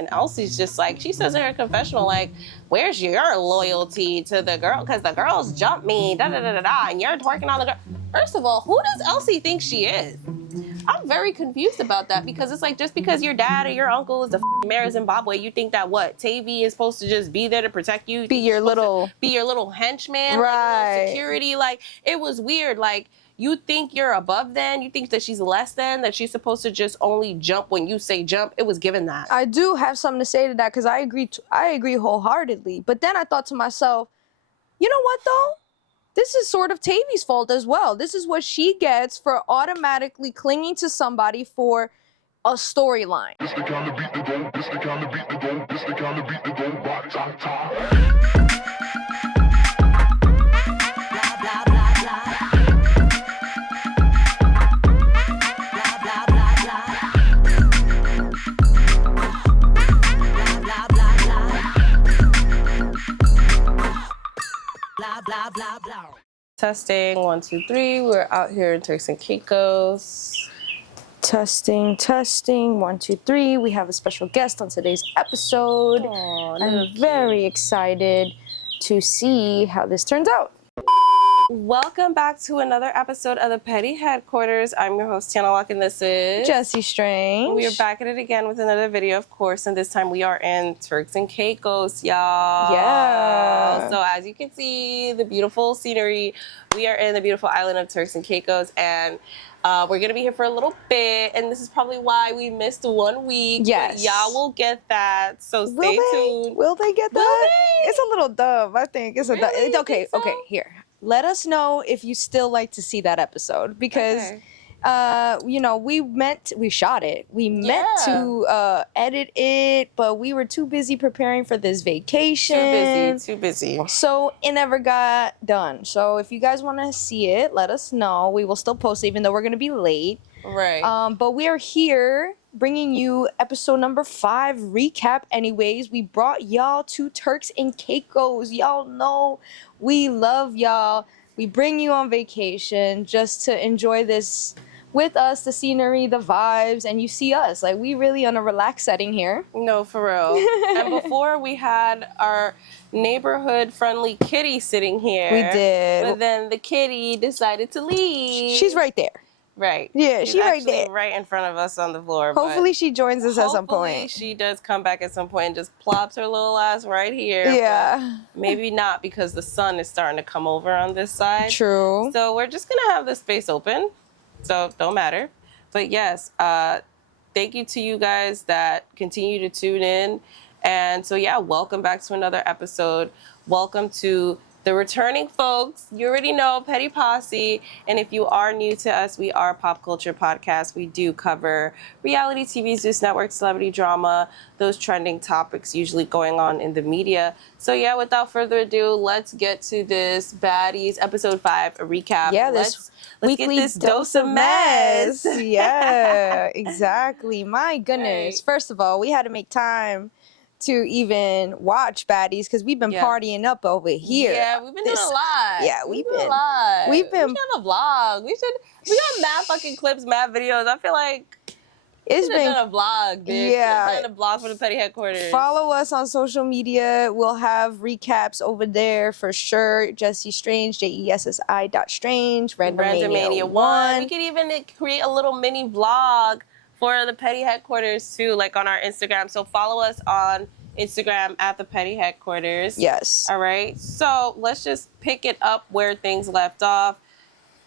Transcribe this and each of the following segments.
And Elsie's just like, she says in her confessional, like, where's your loyalty to the girl? Because the girls jump me, da-da-da-da-da, and you're twerking on the girl. First of all, who does Elsie think she is? I'm very confused about that, because it's like, just because your dad or your uncle is the mayor of Zimbabwe, you think that what? Tavy is supposed to just be there to protect you? Be your little henchman? Right. Like, security? Like, it was weird. Like, you think you're above then? You think that she's less than? That she's supposed to just only jump when you say jump? It was given that. I do have something to say to that, because I agree wholeheartedly. But then I thought to myself, you know what though? This is sort of Tavy's fault as well. This is what she gets for automatically clinging to somebody for a storyline. Blah, blah, blah. Testing, 1, 2, 3. We're out here in Turks and Caicos. Testing, 1, 2, 3. We have a special guest on today's episode. Aww, I'm very excited to see how this turns out. Welcome back to another episode of the Petty Headquarters. I'm your host, Tiana Walk, and this is Jessie Strange. We are back at it again with another video, of course, and this time we are in Turks and Caicos, y'all. Yeah. So as you can see, the beautiful scenery, we are in the beautiful island of Turks and Caicos, and we're going to be here for a little bit, and this is probably why we missed 1 week. Yes. Y'all will get that, so stay tuned. Will they get that? It's a little dumb, I think. It's Really? It's okay, So? okay, here. Let us know if you still like to see that episode, because you know, we shot it. We meant to edit it, but we were too busy preparing for this vacation. Too busy. So it never got done. So if you guys want to see it, let us know. We will still post it, even though we're going to be late. Right. But we are here bringing you episode number 5 recap. Anyways, we brought y'all to Turks and Caicos. Y'all know we love y'all. We bring you on vacation just to enjoy this with us, the scenery, the vibes, and you see us. Like, we really on a relaxed setting here. No, for real. And before, we had our neighborhood-friendly kitty sitting here. We did. But then the kitty decided to leave. She's right there. Right. Yeah, she's right actually there. right in front of us on the floor. Hopefully she joins us at some hopefully point. she does come back at some point and just plops her little ass right here. Yeah. But maybe not, because the sun is starting to come over on this side. True. So we're just going to have the space open. So don't matter. But yes, thank you to you guys that continue to tune in. And so, yeah, welcome back to another episode. Welcome to the returning folks. You already know, Petty Posse. And if you are new to us, we are a pop culture podcast. We do cover reality TV, Zeus Network, celebrity drama, those trending topics usually going on in the media. So yeah, without further ado, let's get to this Baddies episode 5 recap. Yeah, let's weekly get this dose of mess. Yeah, exactly. My goodness. Right. First of all, we had to make time to even watch Baddies, because we've been partying up over here. Yeah, we've been doing a lot. Yeah, we've been a lot. We should have a vlog. We got mad fucking clips, mad videos. I feel like it's been done a vlog, bitch. Yeah, done a vlog for the Petty Headquarters. Follow us on social media. We'll have recaps over there for sure. Jessie Strange, JESSI.Strange, Randomania 1. We could even create a little mini vlog for the Petty Headquarters too, like on our Instagram. So follow us on Instagram at the Petty Headquarters. Yes. All right. So let's just pick it up where things left off.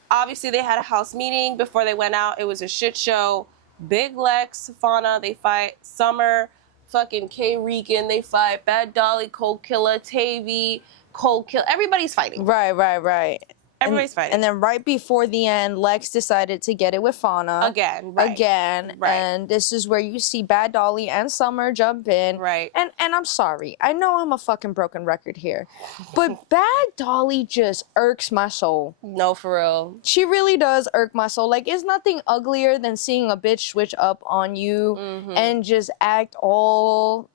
Obviously, they had a house meeting before they went out. It was a shit show. Big Lex, Fauna, they fight. Summer, fucking K Regan, they fight. Bad Dolly, Cold Killer, Tavy, Cold Killer. Everybody's fighting. Right. Everybody's fighting. And then right before the end, Lex decided to get it with Fauna. Again. Right. And this is where you see Bad Dolly and Summer jump in. Right. And I'm sorry. I know I'm a fucking broken record here. But Bad Dolly just irks my soul. No, for real. She really does irk my soul. Like, it's nothing uglier than seeing a bitch switch up on you and just act all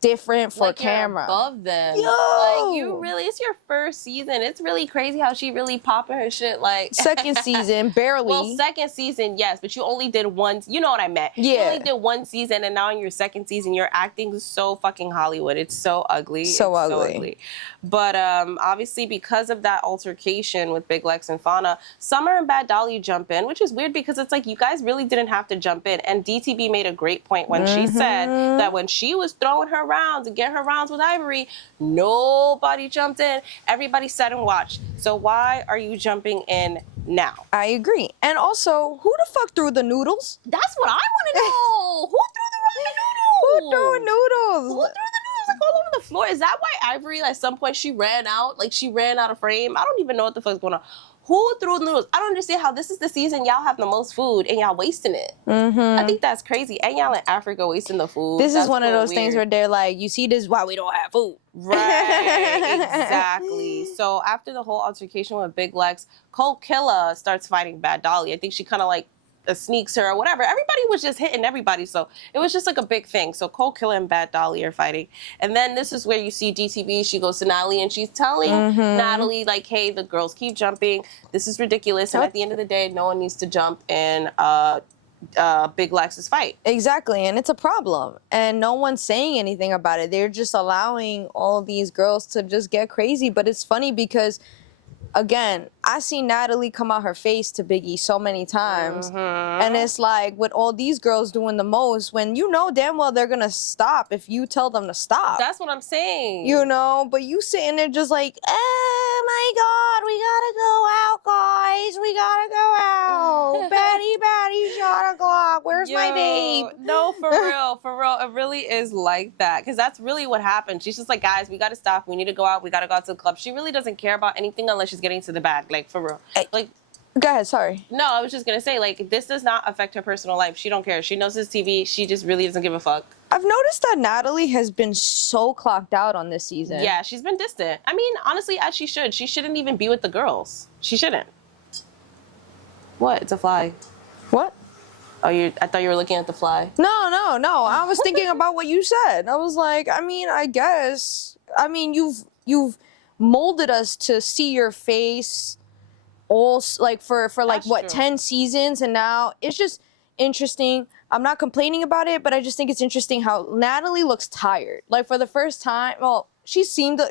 different for like camera. You're above them. Yo! Like, you really, it's your first season. It's really crazy how she really popping her shit. Like, Second season, barely. well, second season, yes, but you only did one. You know what I meant. Yeah. You only did one season, and now in your second season, you're acting so fucking Hollywood. It's so ugly. So It's ugly. But obviously, because of that altercation with Big Lex and Fauna, Summer and Bad Dolly jump in, which is weird because it's like you guys really didn't have to jump in. And DTB made a great point when she said that when she was throwing her rounds and getting her rounds with Ivory, nobody jumped in. Everybody sat and watched. So why are you jumping in now? I agree. And also, who the fuck threw the noodles? That's what I want to know. Who threw the Who noodles? threw noodles? Who threw the noodles like all over the floor? Is that why Ivory at some point she ran out? Like she ran out of frame? I don't even know what the fuck's going on. Who threw the noodles? I don't understand how this is the season y'all have the most food and y'all wasting it. I think that's crazy. And y'all in Africa wasting the food. This is one of those things where they're like, you see, this is why we don't have food. Right, exactly. So after the whole altercation with Big Lex, Cole Killa starts fighting Bad Dolly. I think she kind of like sneaks her or whatever. Everybody was just hitting everybody, so it was just like a big thing. So Cole Killa and Bad Dolly are fighting, and then this is where you see DTV. She goes to Natalie and she's telling Natalie like, "Hey, the girls keep jumping. This is ridiculous, and at the end of the day, no one needs to jump in Big Lex's fight." Exactly, and it's a problem, and no one's saying anything about it. They're just allowing all these girls to just get crazy. But it's funny because, again, I see Natalie come out her face to Biggie so many times, and it's like with all these girls doing the most, when you know damn well they're gonna stop if you tell them to stop. That's what I'm saying. You know, but you sitting there just like, oh my God, we gotta go out, guys. We gotta go out. Batty, shot o'clock. Where's my babe? No, for real. It really is like that. Because that's really what happened. She's just like, guys, we got to stop. We need to go out. We got to go out to the club. She really doesn't care about anything unless she's getting to the bag. Like, for real. Like, go ahead, sorry. no, I was just going to say, like, this does not affect her personal life. She don't care. She knows it's TV. She just really doesn't give a fuck. I've noticed that Natalie has been so clocked out on this season. Yeah, she's been distant. I mean, honestly, as she should. She shouldn't even be with the girls. She shouldn't. What? It's a fly. What? Oh, I thought you were looking at the fly. No. I was thinking about what you said. I was like, I mean, I guess. I mean, you've molded us to see your face all like for like That's what true. 10 seasons, and now it's just interesting. I'm not complaining about it, but I just think it's interesting how Natalie looks tired. Like for the first time, well, she seems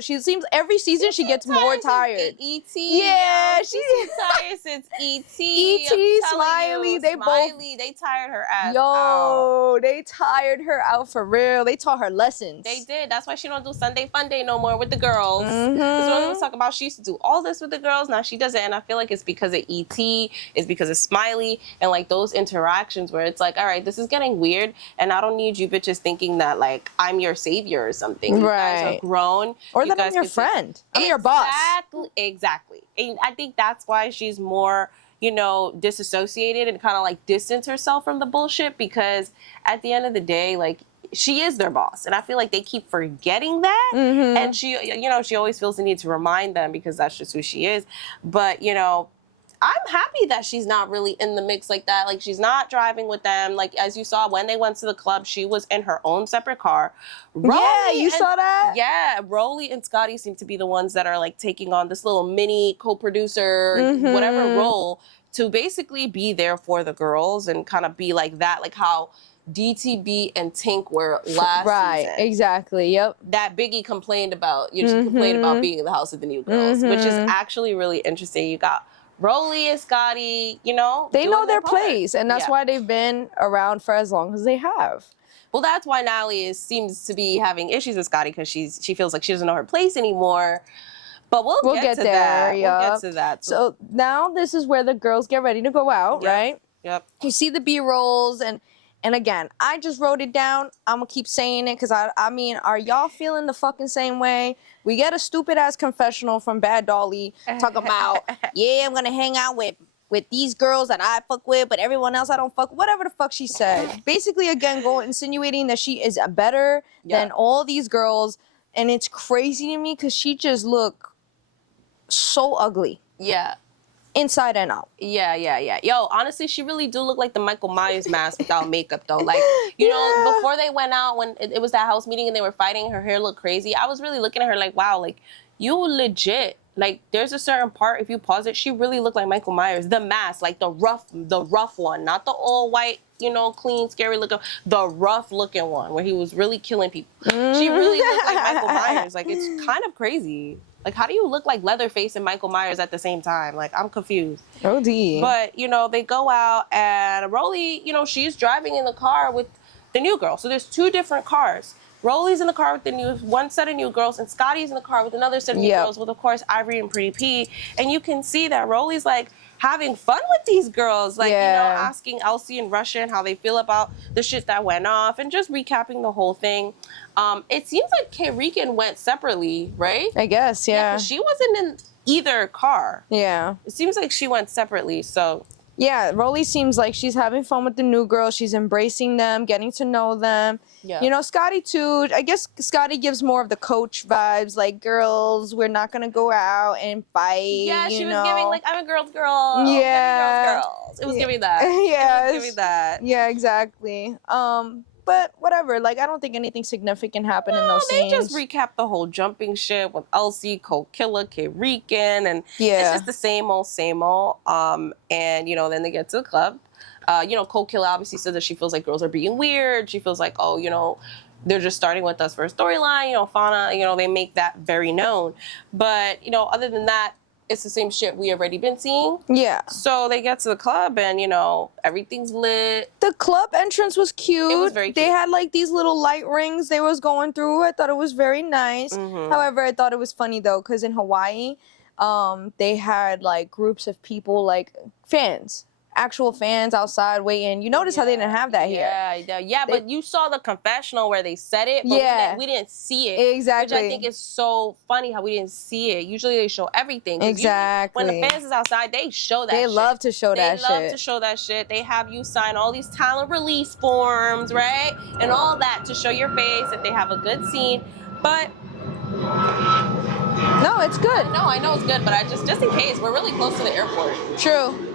every season she gets more tired. E.T. Yeah, she's been tired since E.T. E.T., I'm telling Smiley, you, they both. they tired her ass out. Yo, they tired her out for real. They taught her lessons. They did. That's why she don't do Sunday Fun Day no more with the girls. Because when we was talking about, she used to do all this with the girls. Now she doesn't, and I feel like it's because of E.T. It's because of Smiley and like those interactions where it's like, all right, this is getting weird, and I don't need you bitches thinking that like I'm your savior or something. You guys are grown. Or that I'm your friend. I'm your boss. Exactly. And I think that's why she's more, disassociated and kind of like distance herself from the bullshit, because at the end of the day, like, she is their boss. And I feel like they keep forgetting that. And she, she always feels the need to remind them because that's just who she is. But, I'm happy that she's not really in the mix like that. Like, she's not driving with them. Like, as you saw, when they went to the club, she was in her own separate car. Saw that? Yeah, Rolly and Scotty seem to be the ones that are, like, taking on this little mini co-producer, whatever role, to basically be there for the girls and kind of be like that, like how DTB and Tink were last season. Right, exactly, yep. That Biggie complained about. She complained about being in the house with the new girls, which is actually really interesting. You got Rolly and Scotty, they know their place, and that's why they've been around for as long as they have. Well, that's why Natalie seems to be having issues with Scotty, because she feels like she doesn't know her place anymore. But we'll get to that. Yeah. We'll get to that. So now this is where the girls get ready to go out, right? Yep. You see the B-rolls, and again, I just wrote it down. I'm going to keep saying it because, I mean, are y'all feeling the fucking same way? We get a stupid-ass confessional from Bad Dolly talking about, yeah, I'm going to hang out with these girls that I fuck with, but everyone else I don't fuck with, whatever the fuck she said. Basically, again, insinuating that she is better than all these girls, and it's crazy to me because she just look so ugly. Yeah. inside and out. Yeah. Yo, honestly, she really do look like the Michael Myers mask without makeup, though. Like, you know, before they went out, when it was that house meeting and they were fighting, her hair looked crazy. I was really looking at her like, wow, like, you legit. Like, there's a certain part, if you pause it, she really looked like Michael Myers. The mask, like the rough one, not the all white, you know, clean, scary looking, the rough looking one where he was really killing people. She really looked like Michael Myers. Like, it's kind of crazy. Like, how do you look like Leatherface and Michael Myers at the same time? Like, I'm confused. Oh, dear. But, you know, they go out and Rolly, you know, she's driving in the car with the new girl. So there's 2 different cars. Rolly's in the car with one set of new girls, and Scotty's in the car with another set of new girls with, of course, Ivory and Pretty P. And you can see that Rolly's, like, having fun with these girls. Like, you know, asking Elsie and Russian how they feel about the shit that went off and just recapping the whole thing. It seems like Rican went separately, right? I guess, yeah. 'Cause she wasn't in either car. Yeah. It seems like she went separately, so... Yeah, Rolly seems like she's having fun with the new girls. She's embracing them, getting to know them. Yeah. You know, Scotty, too. I guess Scotty gives more of the coach vibes, like, girls, we're not going to go out and fight. Yeah, she was know? giving, like, I'm a girl's girl. Yeah. It was giving that. Yeah. It was giving that. Yeah, exactly. But whatever. Like, I don't think anything significant happened in those they scenes. just recapped the whole jumping shit with Elsie, Cold Killer, K-Rican, and it's just the same old, same old. And, you know, then they get to the club. You know, Cold Killer obviously says that she feels like girls are being weird. She feels like, oh, you know, they're just starting with us for a storyline. You know, Fauna, you know, they make that very known. But, you know, other than that, it's the same shit we already been seeing. Yeah. So they get to the club and, you know, everything's lit. The club entrance was cute. It was very cute. They had like these little light rings they was going through. I thought it was very nice. However, I thought it was funny though, because in Hawaii, they had like groups of people, like fans. Actual fans outside waiting. You notice how they didn't have that here. Yeah, but you saw the confessional where they said it, but we didn't see it. Exactly. Which I think is so funny how we didn't see it. Usually they show everything. Exactly. When the fans is outside, they show that shit. They love to show that shit. They love to show that shit. They have you sign all these talent release forms, right? And all that to show your face if they have a good scene. But... No, it's good. No, I know it's good, but I just in case, we're really close to the airport. True.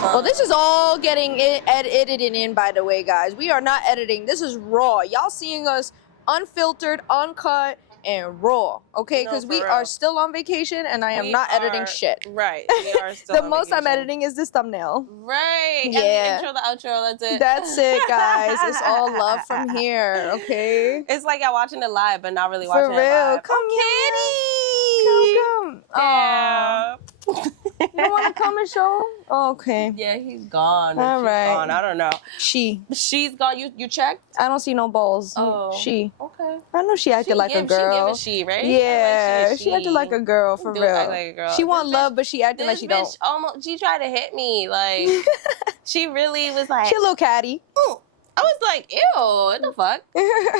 Well, this is all getting edited in, by the way, guys. We are not editing. This is raw. Y'all seeing us unfiltered, uncut, and raw, okay? Because we are still on vacation, and I am not editing shit. Right, we are still The on most vacation. I'm editing is this thumbnail. Right. Yeah. And the intro, the outro, that's it. That's it, guys. It's all love from here, okay? It's like I'm watching it live, but not really watching For real. it live. Come, Kitty! Come. Aw. You don't want to come and show? Oh, okay. Yeah, he's gone. All right. Gone. I don't know. She's gone. You checked? I don't see no balls. Oh. She. Okay. I know she acted like a girl. She, right? Yeah, she acted like a girl for real. Act like a girl. She want love, but she acted like she don't. She tried to hit me. Like, she really was like. She a little catty. I was like, ew, what the fuck?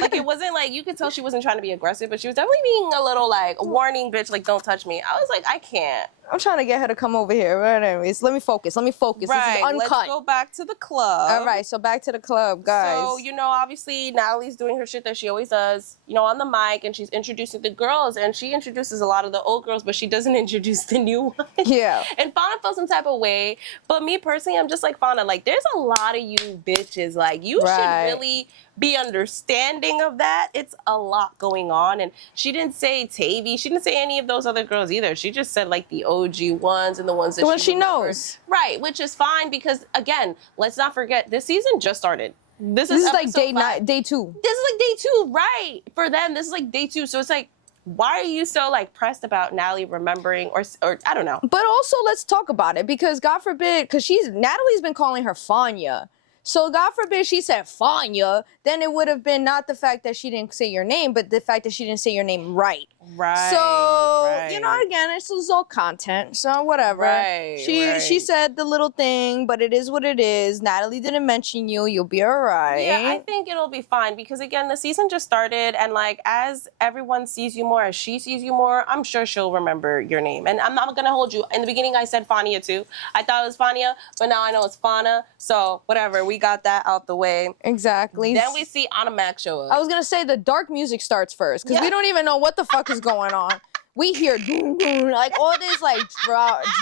Like, it wasn't like, you could tell she wasn't trying to be aggressive, but she was definitely being a little like, warning, bitch, like, don't touch me. I was like, I can't. I'm trying to get her to come over here. But anyways, let me focus. Right, This is uncut. let's go back to the club. All right, so back to the club, guys. So, you know, obviously, Natalie's doing her shit that she always does, you know, on the mic, and she's introducing the girls, and she introduces a lot of the old girls, but she doesn't introduce the new ones. Yeah. And Fauna felt some type of way, but me personally, I'm just like, Fauna, like, there's a lot of you bitches. Like, you should really be understanding of that. It's a lot going on. And she didn't say Tavy. She didn't say any of those other girls either. She just said like the OG ones and the ones that she knows. Right, which is fine because again, let's not forget this season just started. This is like day 2. This is like day 2, right? For them, this is like day 2. So it's like, why are you so like pressed about Natalie remembering or I don't know. But also let's talk about it because God forbid, because Natalie's been calling her Fanya. So God forbid she said Fanya, then it would have been not the fact that she didn't say your name, but the fact that she didn't say your name right. Right. So, you know, again, it's all content, so whatever. Right. She said the little thing, but it is what it is. Natalie didn't mention you. You'll be all right. Yeah, I think it'll be fine because, again, the season just started, and, like, as everyone sees you more, as she sees you more, I'm sure she'll remember your name. And I'm not going to hold you. In the beginning, I said Fania, too. I thought it was Fania, but now I know it's Fauna. So, whatever. We got that out the way. Exactly. Then we see Anna Mac show up. I was going to say the dark music starts first because we don't even know what the fuck is going on. we hear doom, doom, like all this like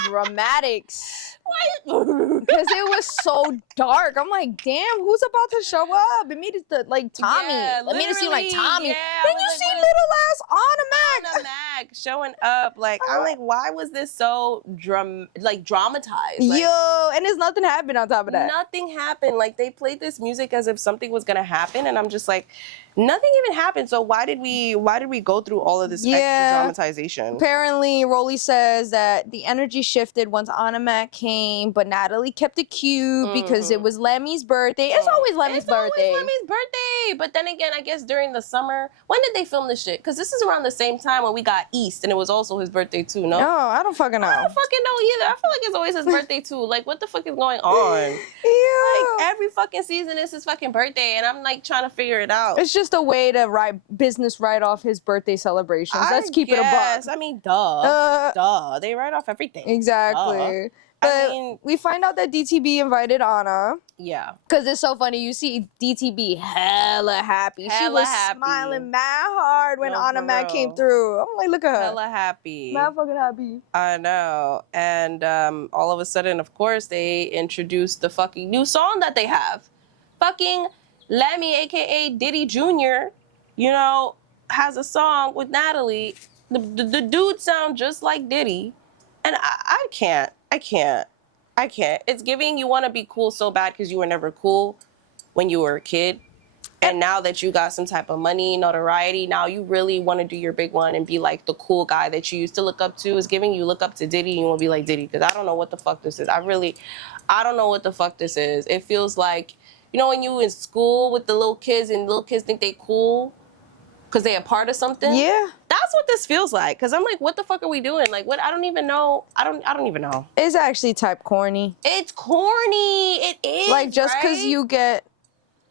dramatics. Because it was so dark. I'm like, damn, who's about to show up? It made it like Tommy. Yeah, It made it seem like Tommy. yeah, Then I you was see like, little ass Anna Anna Mac showing up. Like, I'm like, why was this so dramatized? Like, Yo, and there's nothing happened on top of that. nothing happened. Like, they played this music as if something was gonna happen, and I'm just like, nothing even happened. So why did we go through all of this extra dramatization? Apparently, Rolly says that the energy shifted once Anna Mac came, but Natalie kept it cute because it was Lemmy's birthday. It's always Lemmy's birthday. Always Lemmy's birthday. But then again, I guess during the summer, when did they film this shit? Because this is around the same time when we got East, and it was also his birthday too. No, I don't fucking know. I don't fucking know either. I feel like it's always his birthday too. Like, what the fuck is going on? Yeah. Like, every fucking season is his fucking birthday, and I'm like trying to figure it out. It's just a way to write off his birthday celebrations. Let's keep it a buck. I mean, duh. They write off everything. Exactly. Duh. But I mean, we find out that DTB invited Anna. Yeah. Because it's so funny. You see DTB hella happy. She was smiling mad hard when Anna Mac came through. I'm like, look at her. Hella happy. Mad fucking happy. I know. And all of a sudden, of course, they introduced the fucking new song that they have. Fucking Lemmy, a.k.a. Diddy Jr., you know, has a song with Natalie. The dude sounds just like Diddy. And I can't. It's giving you want to be cool so bad because you were never cool when you were a kid. And now that you got some type of money, notoriety, now you really want to do your big one and be like the cool guy that you used to look up to. Is giving you look up to Diddy and you want to be like Diddy. Because I don't know what the fuck this is. I don't know what the fuck this is. It feels like, you know, when you in school with the little kids and little kids think they cool because they a part of something? Yeah. That's what this feels like. Because I'm like, what the fuck are we doing? Like, what? I don't even know. I don't even know. It's actually type corny. It's corny. It is, like, just because right? you get,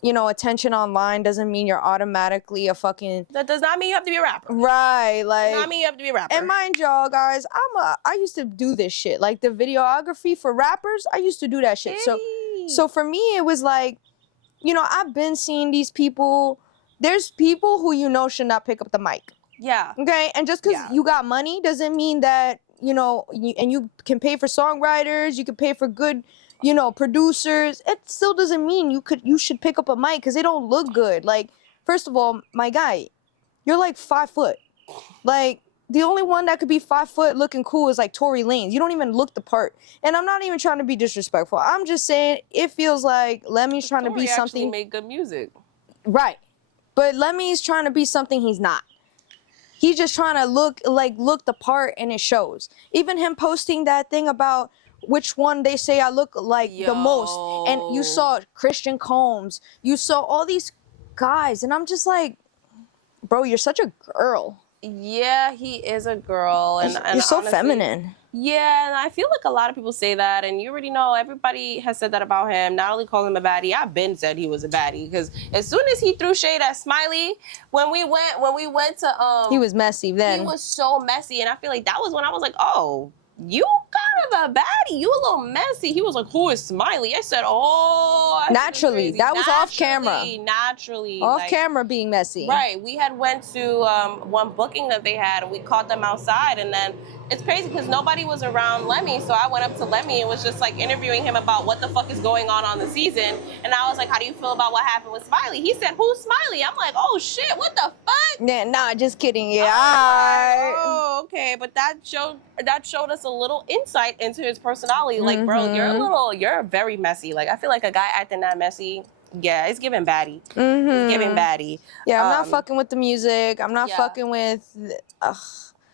you know, attention online doesn't mean you're automatically a fucking... That does not mean you have to be a rapper. Right, like... Does not mean you have to be a rapper. And mind y'all, guys, I used to do this shit. Like, the videography for rappers, I used to do that shit. Hey. So for me, it was like, you know, I've been seeing these people... There's people who you know should not pick up the mic. Yeah. Okay? And just because you got money doesn't mean that, you know, you can pay for songwriters, you can pay for good, you know, producers. It still doesn't mean you should pick up a mic because they don't look good. Like, first of all, my guy, you're like 5 foot. Like, the only one that could be 5 foot looking cool is like Tory Lanez. You don't even look the part. And I'm not even trying to be disrespectful. I'm just saying it feels like Lemmy's trying to be something. Tory actually made good music. Right. But Lemmy's trying to be something he's not. He's just trying to look the part, and it shows. Even him posting that thing about which one they say I look like the most. And you saw Christian Combs. You saw all these guys. And I'm just like, bro, you're such a girl. Yeah, he is a girl. And you're so honestly, feminine. Yeah, and I feel like a lot of people say that, and you already know everybody has said that about him. Not only calling him a baddie, I've been said he was a baddie because as soon as he threw shade at Smiley, when we went to he was messy then. He was so messy, and I feel like that was when I was like, oh, you kind of a baddie. You a little messy. He was like, who is Smiley? I said, oh. Naturally. That was off camera. Naturally. Off camera being messy. Right. We had went to one booking that they had, and we caught them outside, and then it's crazy because nobody was around Lemmy, so I went up to Lemmy and was just like interviewing him about what the fuck is going on the season, and I was like, how do you feel about what happened with Smiley? He said, who's Smiley? I'm like, oh shit, what the fuck? Yeah, nah, just kidding. Yeah. Oh, okay, but that showed us a little insight into his personality. Like, bro, you're very messy. Like, I feel like a guy acting that messy, yeah, it's giving baddie. It's giving baddie. Yeah, I'm not fucking with the music. I'm not fucking with...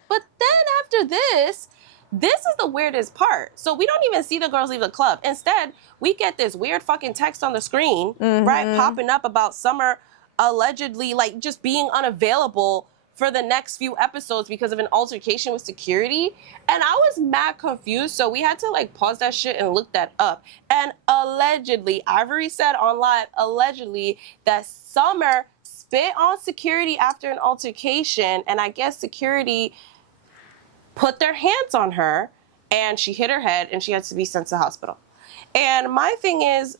But then after this is the weirdest part. So we don't even see the girls leave the club. Instead, we get this weird fucking text on the screen, right, popping up about Summer allegedly, like, just being unavailable for the next few episodes because of an altercation with security. And I was mad confused, so we had to, like, pause that shit and look that up. And allegedly, Ivory said on live, allegedly, that Summer spit on security after an altercation, and I guess security put their hands on her, and she hit her head, and she had to be sent to the hospital. And my thing is,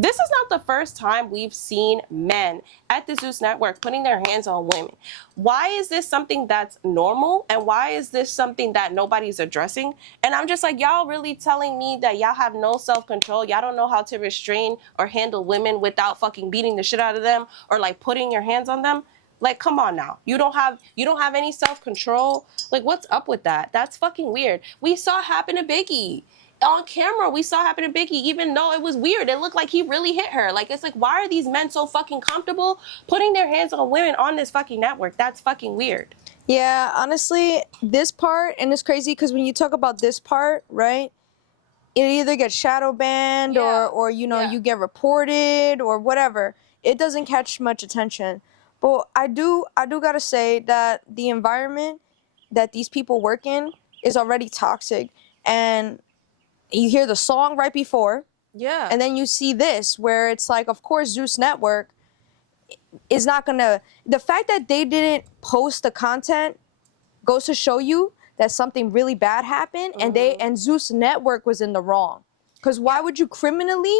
This is not the first time we've seen men at the Zeus Network putting their hands on women. Why is this something that's normal? And why is this something that nobody's addressing? And I'm just like, y'all really telling me that y'all have no self-control? Y'all don't know how to restrain or handle women without fucking beating the shit out of them or like putting your hands on them? Like, come on now. You don't have any self-control? Like, what's up with that? That's fucking weird. We saw it happen to Biggie. On camera, we saw it happen to Biggie, even though it was weird. It looked like he really hit her. Like, it's like, why are these men so fucking comfortable putting their hands on women on this fucking network? That's fucking weird. Yeah, honestly, this part, and it's crazy because when you talk about this part, right, it either gets shadow banned or you know, you get reported or whatever. It doesn't catch much attention. But I do gotta say that the environment that these people work in is already toxic. And you hear the song right before. Yeah. And then you see this where it's like, of course, Zeus Network is not gonna, the fact that they didn't post the content goes to show you that something really bad happened and Zeus Network was in the wrong. Because why would you criminally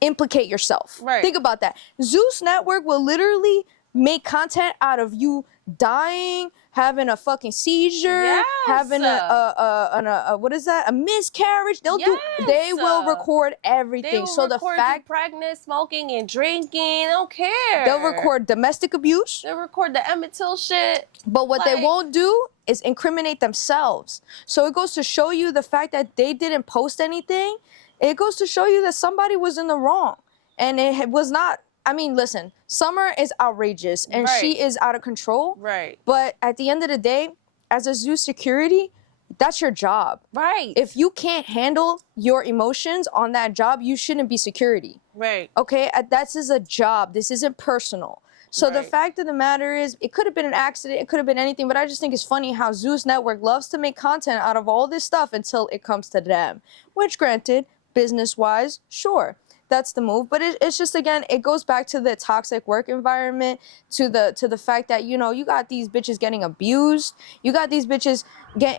implicate yourself? Right. Think about that. Zeus Network will literally make content out of you dying, having a fucking seizure, having a what is that? A miscarriage. They will record everything. They will so record the fact you pregnant, smoking and drinking, they don't care. They'll record domestic abuse. They'll record the Emmett Till shit. But what they won't do is incriminate themselves. So it goes to show you the fact that they didn't post anything. It goes to show you that somebody was in the wrong. And it was not, I mean, listen, Summer is outrageous and she is out of control. Right. But at the end of the day, as a Zeus security, that's your job. Right. If you can't handle your emotions on that job, you shouldn't be security. Right. Okay? This is a job. This isn't personal. So the fact of the matter is, it could have been an accident, it could have been anything, but I just think it's funny how Zeus Network loves to make content out of all this stuff until it comes to them. Which, granted, business-wise, sure, that's the move. But it's just, again, it goes back to the toxic work environment, to the fact that, you know, you got these bitches getting abused, you got these bitches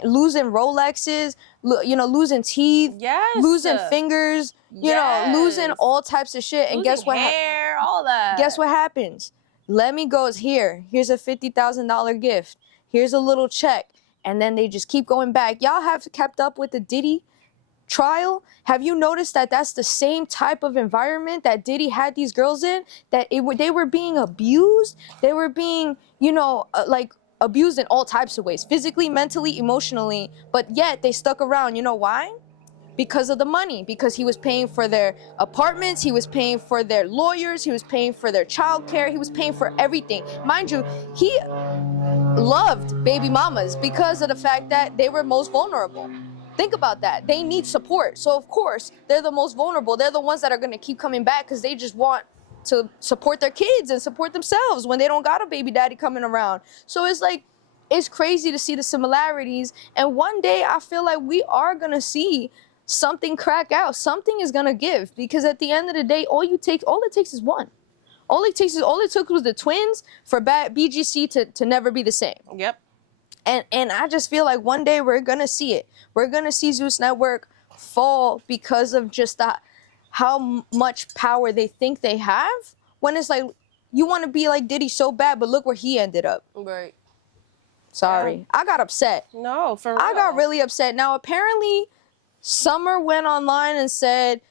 losing Rolexes, you know, losing teeth, losing fingers, you know, losing all types of shit. And losing guess what? Hair, all that. Guess what happens? Lemmy goes, here's a $50,000 gift. Here's a little check. And then they just keep going back. Y'all have kept up with the Diddy trial? Have you noticed that that's the same type of environment that Diddy had these girls in? That they were being abused? They were being, you know, like abused in all types of ways. Physically, mentally, emotionally. But yet they stuck around. You know why? Because of the money, because he was paying for their apartments, he was paying for their lawyers, he was paying for their childcare, he was paying for everything. Mind you, he loved baby mamas because of the fact that they were most vulnerable. Think about that. They need support. So of course, they're the most vulnerable. They're the ones that are gonna keep coming back because they just want to support their kids and support themselves when they don't got a baby daddy coming around. So it's like, it's crazy to see the similarities. And one day I feel like we are gonna see something crack out. Something is gonna give, because at the end of the day, all it takes is one. All it took was the twins for BGC to never be the same. Yep. And I just feel like one day we're gonna see it. We're gonna see Zeus Network fall because of just how much power they think they have. When it's like, you want to be like Diddy so bad, but look where he ended up. Right. Sorry, I got upset. No, for real. I got really upset. Now apparently, Summer went online and said,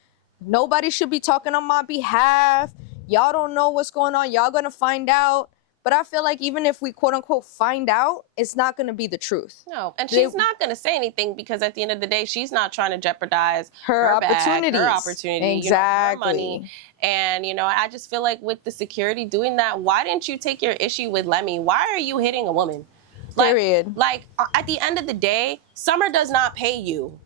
nobody should be talking on my behalf. Y'all don't know what's going on. Y'all gonna find out. But I feel like even if we quote unquote find out, it's not gonna be the truth. No, and she's not gonna say anything because at the end of the day, she's not trying to jeopardize her opportunities. Bag, her opportunity, exactly. You know, her money. And, you know, I just feel like with the security doing that, why didn't you take your issue with Lemmy? Why are you hitting a woman? Period. Like, at the end of the day, Summer does not pay you.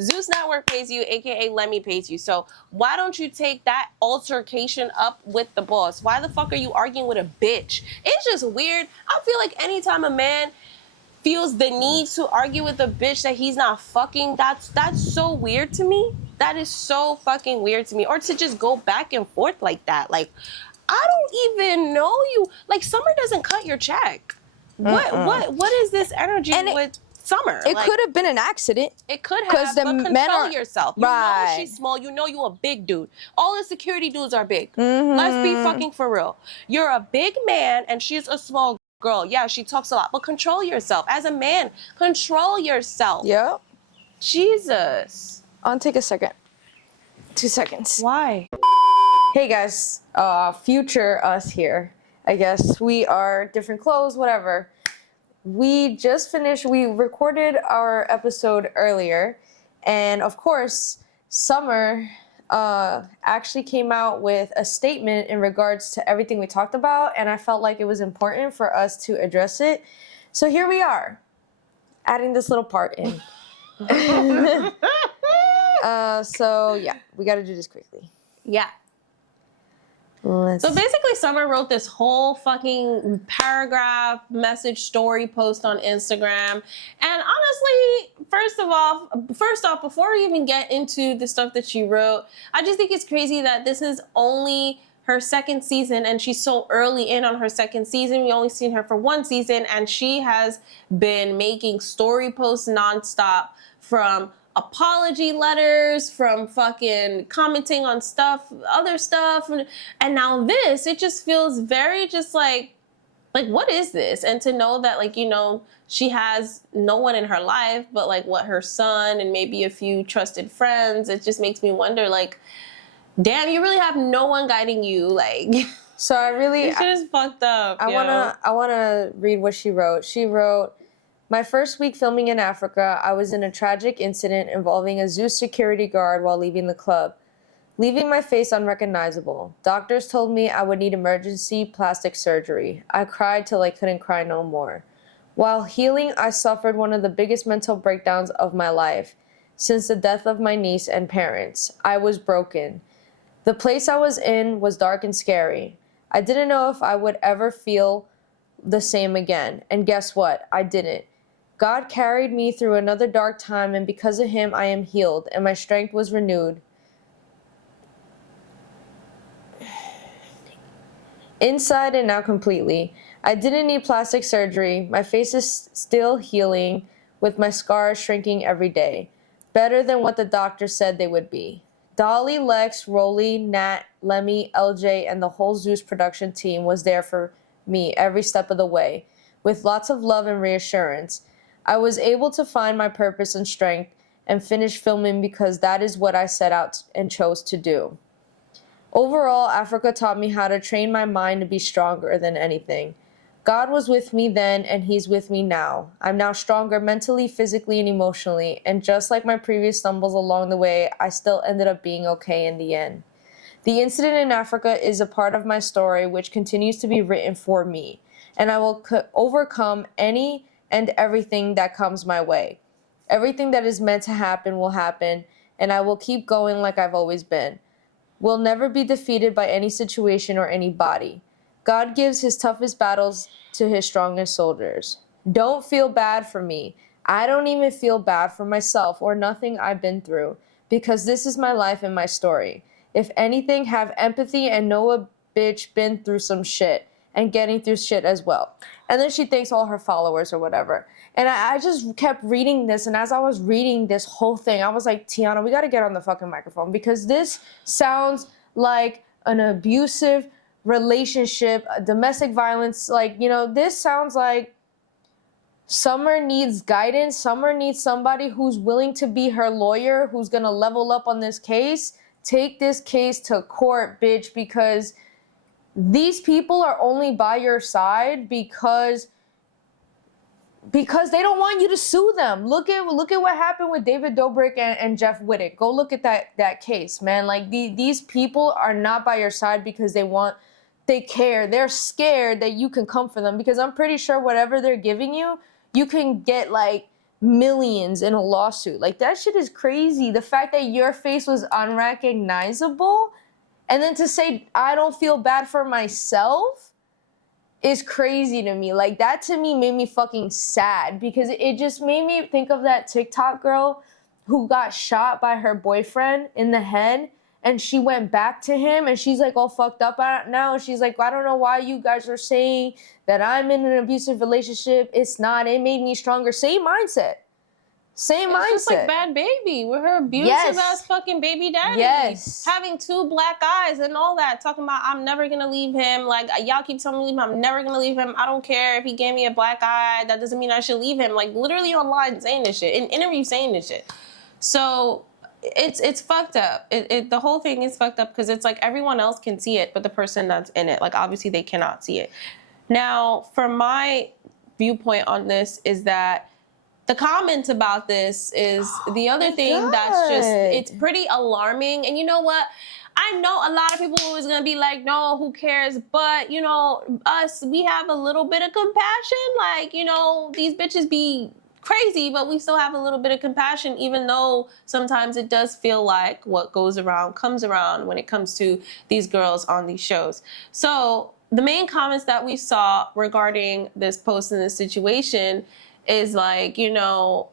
Zeus Network pays you, aka Lemmy pays you. So why don't you take that altercation up with the boss? Why the fuck are you arguing with a bitch? It's just weird. I feel like anytime a man feels the need to argue with a bitch that he's not fucking, that's so weird to me. That is so fucking weird to me. Or to just go back and forth like that. Like, I don't even know you. Like, Summer doesn't cut your check. What is this energy with Summer. It could have been an accident. It could 'Cause have, the but men control are- yourself. You know Right. she's small. You know you a big dude. All the security dudes are big. Mhm. Let's be fucking for real. You're a big man and she's a small girl. Yeah, she talks a lot, but control yourself. As a man, control yourself. Yep. Jesus. I'll take a second. 2 seconds. Why? Hey guys, future us here. I guess we are different clothes, whatever. We just finished, we recorded our episode earlier, and of course, Summer actually came out with a statement in regards to everything we talked about, and I felt like it was important for us to address it. So here we are, adding this little part in. So yeah, we gotta do this quickly. Yeah. Let's... So basically, Summer wrote this whole fucking paragraph, message, story post on Instagram. And honestly, first off, before we even get into the stuff that she wrote, I just think it's crazy that this is only her second season and she's so early in on her second season. We only seen her for one season and she has been making story posts nonstop, from apology letters, from fucking commenting on stuff, other stuff, and now this, it just feels very just like what is this? And to know that, like, you know, she has no one in her life but like what, her son and maybe a few trusted friends, it just makes me wonder, like, damn, you really have no one guiding you, like. So I really, this shit is fucked up. I wanna read what she wrote. She wrote, "My first week filming in Africa, I was in a tragic incident involving a Zeus security guard while leaving the club, leaving my face unrecognizable. Doctors told me I would need emergency plastic surgery. I cried till I couldn't cry no more. While healing, I suffered one of the biggest mental breakdowns of my life. Since the death of my niece and parents, I was broken. The place I was in was dark and scary. I didn't know if I would ever feel the same again. And guess what? I didn't. God carried me through another dark time, and because of him, I am healed, and my strength was renewed. Inside and out completely. I didn't need plastic surgery. My face is still healing, with my scars shrinking every day. Better than what the doctor said they would be. Dolly, Lex, Rolly, Nat, Lemmy, LJ, and the whole Zeus production team was there for me every step of the way, with lots of love and reassurance. I was able to find my purpose and strength and finish filming because that is what I set out and chose to do. Overall, Africa taught me how to train my mind to be stronger than anything. God was with me then, and he's with me now. I'm now stronger mentally, physically, and emotionally, and just like my previous stumbles along the way, I still ended up being okay in the end. The incident in Africa is a part of my story which continues to be written for me, and I will overcome any and everything that comes my way. Everything that is meant to happen will happen, and I will keep going like I've always been. We'll never be defeated by any situation or anybody. God gives his toughest battles to his strongest soldiers. Don't feel bad for me. I don't even feel bad for myself or nothing I've been through, because this is my life and my story. If anything, have empathy and know a bitch been through some shit and getting through shit as well." And then she thanks all her followers or whatever. And I just kept reading this, and as I was reading this whole thing, I was like, Tiana, we gotta get on the fucking microphone, because this sounds like an abusive relationship, domestic violence. Like, you know, this sounds like Summer needs guidance. Summer needs somebody who's willing to be her lawyer, who's gonna level up on this case. Take this case to court, bitch, because these people are only by your side because they don't want you to sue them. Look at what happened with David Dobrik and Jeff Wittek. Go look at that case, man. Like, these people are not by your side because they care. They're scared that you can come for them, because I'm pretty sure whatever they're giving you, you can get like millions in a lawsuit. Like, that shit is crazy. The fact that your face was unrecognizable, and then to say, I don't feel bad for myself, is crazy to me. Like, that to me made me fucking sad, because it just made me think of that TikTok girl who got shot by her boyfriend in the head, and she went back to him, and she's like all fucked up now. She's like, I don't know why you guys are saying that I'm in an abusive relationship. It's not. It made me stronger. Same mindset. Same mindset. It's just like Bad Baby with her abusive ass fucking baby daddy. Yes. Having 2 black eyes and all that. Talking about, I'm never going to leave him. Like, y'all keep telling me to leave him. I'm never going to leave him. I don't care if he gave me a black eye. That doesn't mean I should leave him. Like, literally online saying this shit. In interviews saying this shit. So it's fucked up. The whole thing is fucked up because it's like everyone else can see it, but the person that's in it, like, obviously they cannot see it. Now, from my viewpoint on this is that the comment about this is the other thing that's just, it's pretty alarming. And you know what? I know a lot of people is going to be like, no, who cares? But, you know, us, we have a little bit of compassion. Like, you know, these bitches be crazy, but we still have a little bit of compassion, even though sometimes it does feel like what goes around comes around when it comes to these girls on these shows. So the main comments that we saw regarding this post and this situation is like, you know,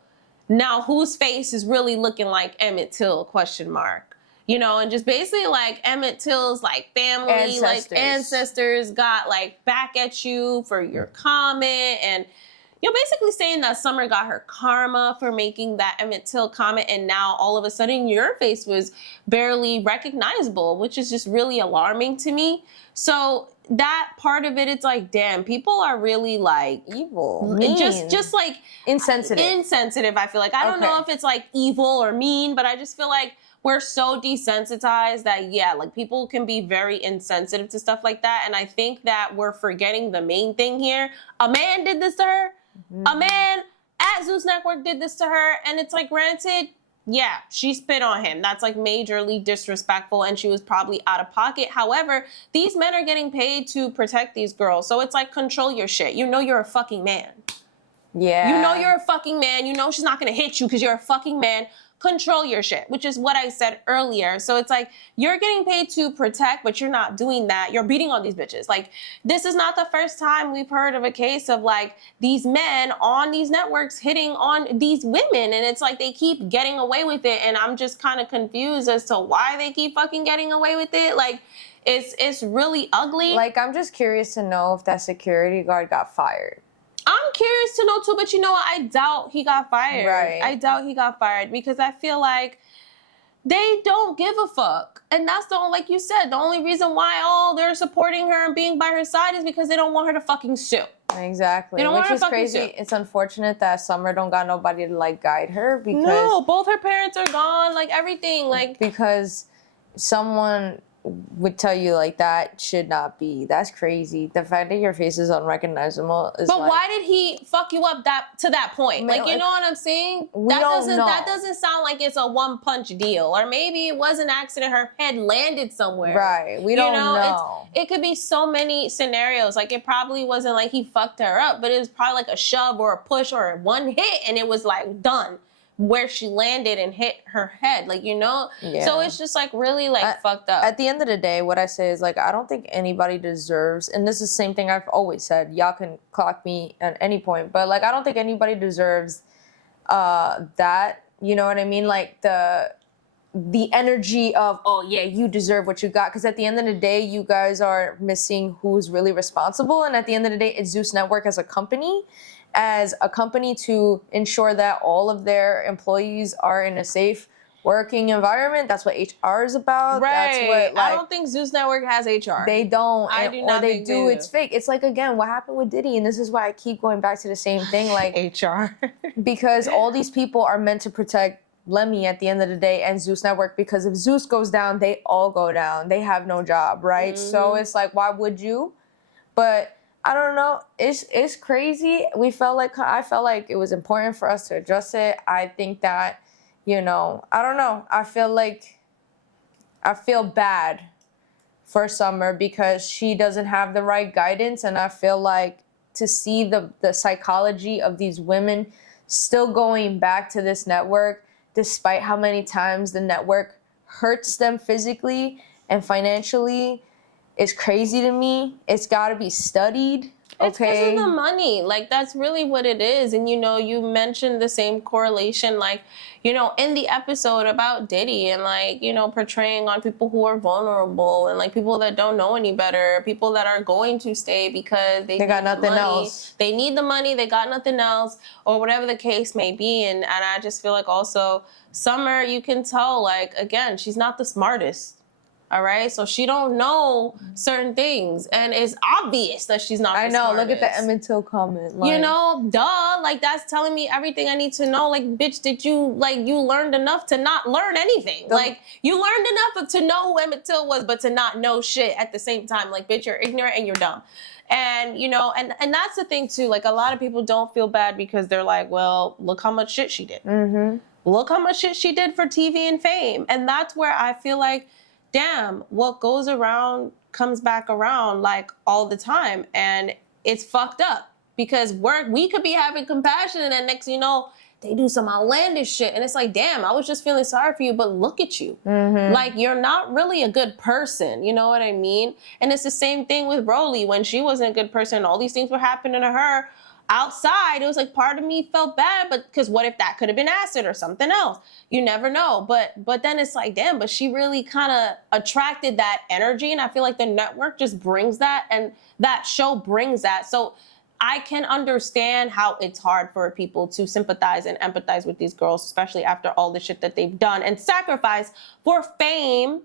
now whose face is really looking like Emmett Till, question mark. You know, and just basically like Emmett Till's like family, like ancestors got like back at you for your comment, and you're basically saying that Summer got her karma for making that Emmett Till comment, and now all of a sudden your face was barely recognizable, which is just really alarming to me. So that part of it, it's like, damn, people are really like evil, mean. just like insensitive. I feel like I don't know if it's like evil or mean, but I just feel like we're so desensitized that, yeah, like people can be very insensitive to stuff like that. And I think that we're forgetting the main thing here. A man did this to her. A man at Zeus Network did this to her. And it's like, granted, yeah, she spit on him. That's like majorly disrespectful, and she was probably out of pocket. However, these men are getting paid to protect these girls. So it's like, control your shit. You know you're a fucking man. Yeah. You know you're a fucking man. You know she's not going to hit you because you're a fucking man. Control your shit, which is what I said earlier. So it's like, you're getting paid to protect, but you're not doing that. You're beating on these bitches. Like, this is not the first time we've heard of a case of like these men on these networks hitting on these women. And it's like, they keep getting away with it. And I'm just kind of confused as to why they keep fucking getting away with it. Like, it's really ugly. Like, I'm just curious to know if that security guard got fired. I'm curious to know too, but you know what? I doubt he got fired. Right. I doubt he got fired because I feel like they don't give a fuck. And that's the only, like you said, the only reason why, they're supporting her and being by her side is because they don't want her to fucking sue. Exactly. They don't want her to fucking crazy. sue. It's unfortunate that Summer don't got nobody to like guide her because no, both her parents are gone, like everything, like because someone would tell you like that should not be. That's crazy. The fact that your face is unrecognizable is. But like, why did he fuck you up to that point? Like, you know what I'm saying? That doesn't sound like it's a one-punch deal. Or maybe it was an accident. Her head landed somewhere. Right. We don't know. It could be so many scenarios. Like, it probably wasn't like he fucked her up, but it was probably like a shove or a push or one hit, and it was like done. Where she landed and hit her head, like, you know? Yeah. So it's just like really like fucked up. At the end of the day, what I say is like, I don't think anybody deserves, and this is the same thing I've always said, y'all can clock me at any point, but like, I don't think anybody deserves that, you know what I mean? Like the energy of, oh yeah, you deserve what you got. Because at the end of the day, you guys are missing who's really responsible. And at the end of the day, it's Zeus Network as a company to ensure that all of their employees are in a safe working environment. That's what HR is about. Right. That's what, like, I don't think Zeus Network has HR. They don't. I do not. Or they do. It's fake. It's like, again, what happened with Diddy, and this is why I keep going back to the same thing. Like HR. Because all these people are meant to protect Lemmy at the end of the day and Zeus Network, because if Zeus goes down, they all go down. They have no job, right? Mm-hmm. So it's like, why would you? But I don't know. It's crazy. I felt like it was important for us to address it. I think that, you know, I don't know. I feel bad for Summer because she doesn't have the right guidance, and I feel like to see the psychology of these women still going back to this network, despite how many times the network hurts them physically and financially, is crazy to me. It's got to be studied. It's because Okay. of the money. Like, that's really what it is. And, you know, you mentioned the same correlation, like, you know, in the episode about Diddy and, like, you know, portraying on people who are vulnerable and, like, people that don't know any better, people that are going to stay because they got need the nothing money. else. They need the money, they got nothing else, or whatever the case may be. And I just feel like also Summer, you can tell, like, again, she's not the smartest. All right, so she don't know certain things, and it's obvious that she's not. I the know. smartest. Look at the Emmett Till comment. Like, You know, duh. Like, that's telling me everything I need to know. Like, bitch, did you you learned enough to not learn anything? Like, you learned enough to know who Emmett Till was, but to not know shit at the same time. Like, bitch, you're ignorant and you're dumb. And, you know, and that's the thing too. Like, a lot of people don't feel bad because they're like, well, look how much shit she did. Mm-hmm. Look how much shit she did for TV and fame. And that's where I feel like, damn, what goes around comes back around, like, all the time. And it's fucked up because we could be having compassion and then next thing you know, they do some outlandish shit. And it's like, damn, I was just feeling sorry for you, but look at you. Mm-hmm. Like, you're not really a good person. You know what I mean? And it's the same thing with Broly. When she wasn't a good person, all these things were happening to her. Outside, it was like part of me felt bad, but because what if that could have been acid or something else? You never know. But then it's like, damn, but she really kind of attracted that energy, and I feel like the network just brings that, and that show brings that. So I can understand how it's hard for people to sympathize and empathize with these girls, especially after all the shit that they've done and sacrificed for fame,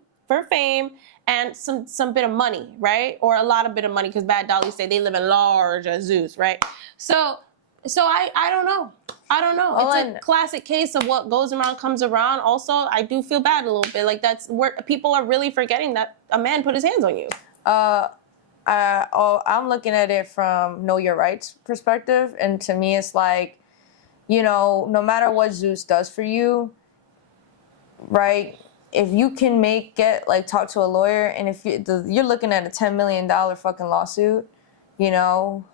and some bit of money, right? Or a lot of bit of money, because Bad Dolly say they live in large as Zeus, right? So I don't know. It's a classic case of what goes around comes around. Also, I do feel bad a little bit. Like, that's where people are really forgetting that a man put his hands on you. I'm looking at it from know your rights perspective, and to me, it's like, you know, no matter what Zeus does for you, right? If you can talk to a lawyer, and if you're looking at a $10 million fucking lawsuit, you know,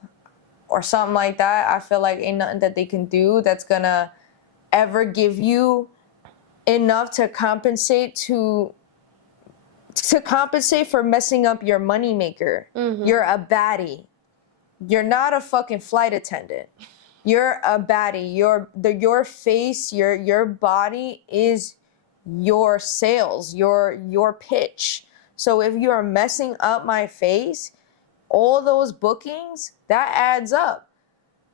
or something like that, I feel like ain't nothing that they can do that's gonna ever give you enough to compensate for messing up your moneymaker. Mm-hmm. You're a baddie. You're not a fucking flight attendant. You're a baddie. Your face, your body is your sales, your pitch. So if you are messing up my face, all those bookings, that adds up,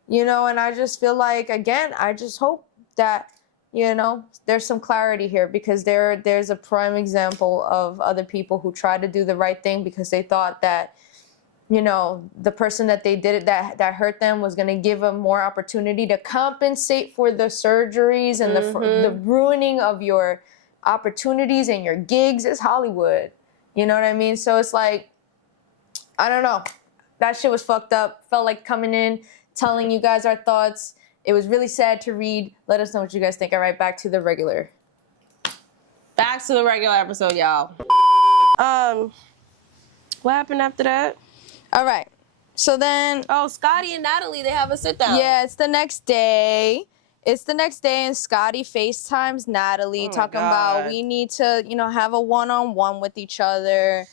you know. And I just feel like, again, I just hope that, you know, there's some clarity here, because there's a prime example of other people who try to do the right thing because they thought that, you know, the person that they did it that hurt them was going to give them more opportunity to compensate for the surgeries and the ruining of your opportunities and your gigs. Is Hollywood, you know what I mean? So it's like, I don't know, that shit was fucked up. Felt like coming in, telling you guys our thoughts. It was really sad to read. Let us know what you guys think. All right, back to the regular episode, y'all. What happened after that? All right, so then, Scotty and Natalie, they have a sit down. yeah, it's the next day, and Scotty FaceTimes Natalie, talking about, we need to, you know, have a one-on-one with each other.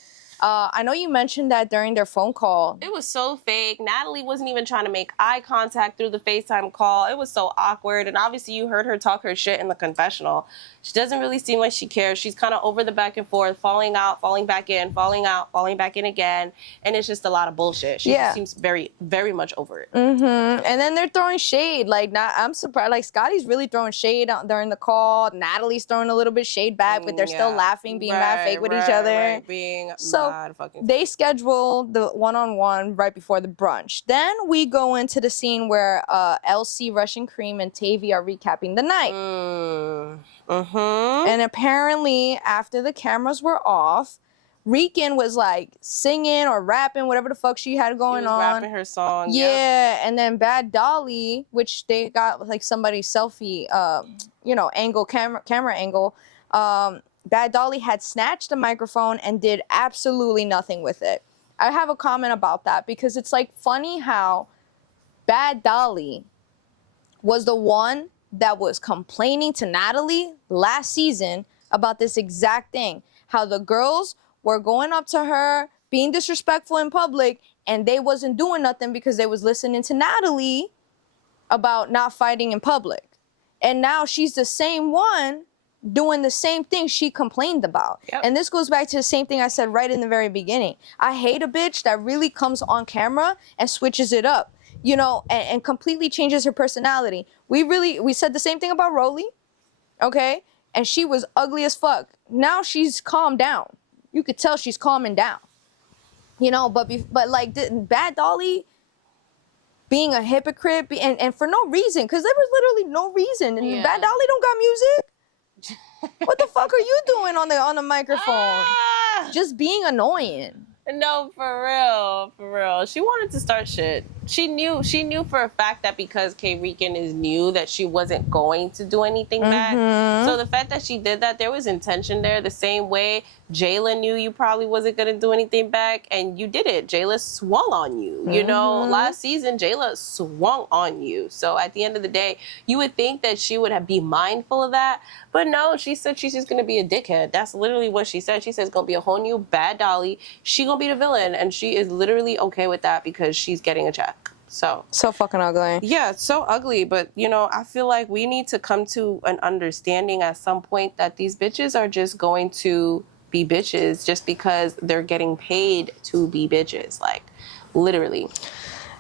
I know you mentioned that during their phone call. It was so fake. Natalie wasn't even trying to make eye contact through the FaceTime call. It was so awkward. And obviously you heard her talk her shit in the confessional. She doesn't really seem like she cares. She's kind of over the back and forth, falling out, falling back in, falling out, falling back in again. And it's just a lot of bullshit. She just seems very, very much over it. Mm-hmm. And then they're throwing shade. Like, I'm surprised. Like, Scotty's really throwing shade during the call. Natalie's throwing a little bit shade back, but they're still laughing, being mad fake with each other. Being mad fucking they schedule the one-on-one right before the brunch. Then we go into the scene where Elsie, Russian Cream, and Tavy are recapping the night. And apparently, after the cameras were off, Rican was like singing or rapping, whatever the fuck she had going on. Rapping her song. Yeah, and then Bad Dolly, which they got like somebody's selfie, angle, camera angle. Bad Dolly had snatched the microphone and did absolutely nothing with it. I have a comment about that because it's like funny how Bad Dolly was the one that was complaining to Natalie last season about this exact thing. How the girls were going up to her, being disrespectful in public, and they wasn't doing nothing because they was listening to Natalie about not fighting in public. And now she's the same one doing the same thing she complained about. Yep. And this goes back to the same thing I said right in the very beginning. I hate a bitch that really comes on camera and switches it up, you know, and completely changes her personality. We said the same thing about Rolly, okay? And she was ugly as fuck. Now she's calmed down. You could tell she's calming down. You know, but like Bad Dolly being a hypocrite and for no reason, because there was literally no reason. And Bad Dolly don't got music. What the fuck are you doing on the microphone? Just being annoying. No, for real. She wanted to start shit. She knew for a fact that because K Rican is new that she wasn't going to do anything back. So the fact that she did that, there was intention there. The same way Jayla knew you probably wasn't gonna do anything back, and you did it. Jayla swung on you. You know, last season Jayla swung on you. So at the end of the day, you would think that she would be mindful of that, but no. She said she's just gonna be a dickhead. That's literally what she said. She said it's gonna be a whole new Bad Dolly. She gonna be the villain, and she is literally okay with that because she's getting a check. So fucking ugly. Yeah, it's so ugly. But, you know, I feel like we need to come to an understanding at some point that these bitches are just going to be bitches just because they're getting paid to be bitches. Like, literally.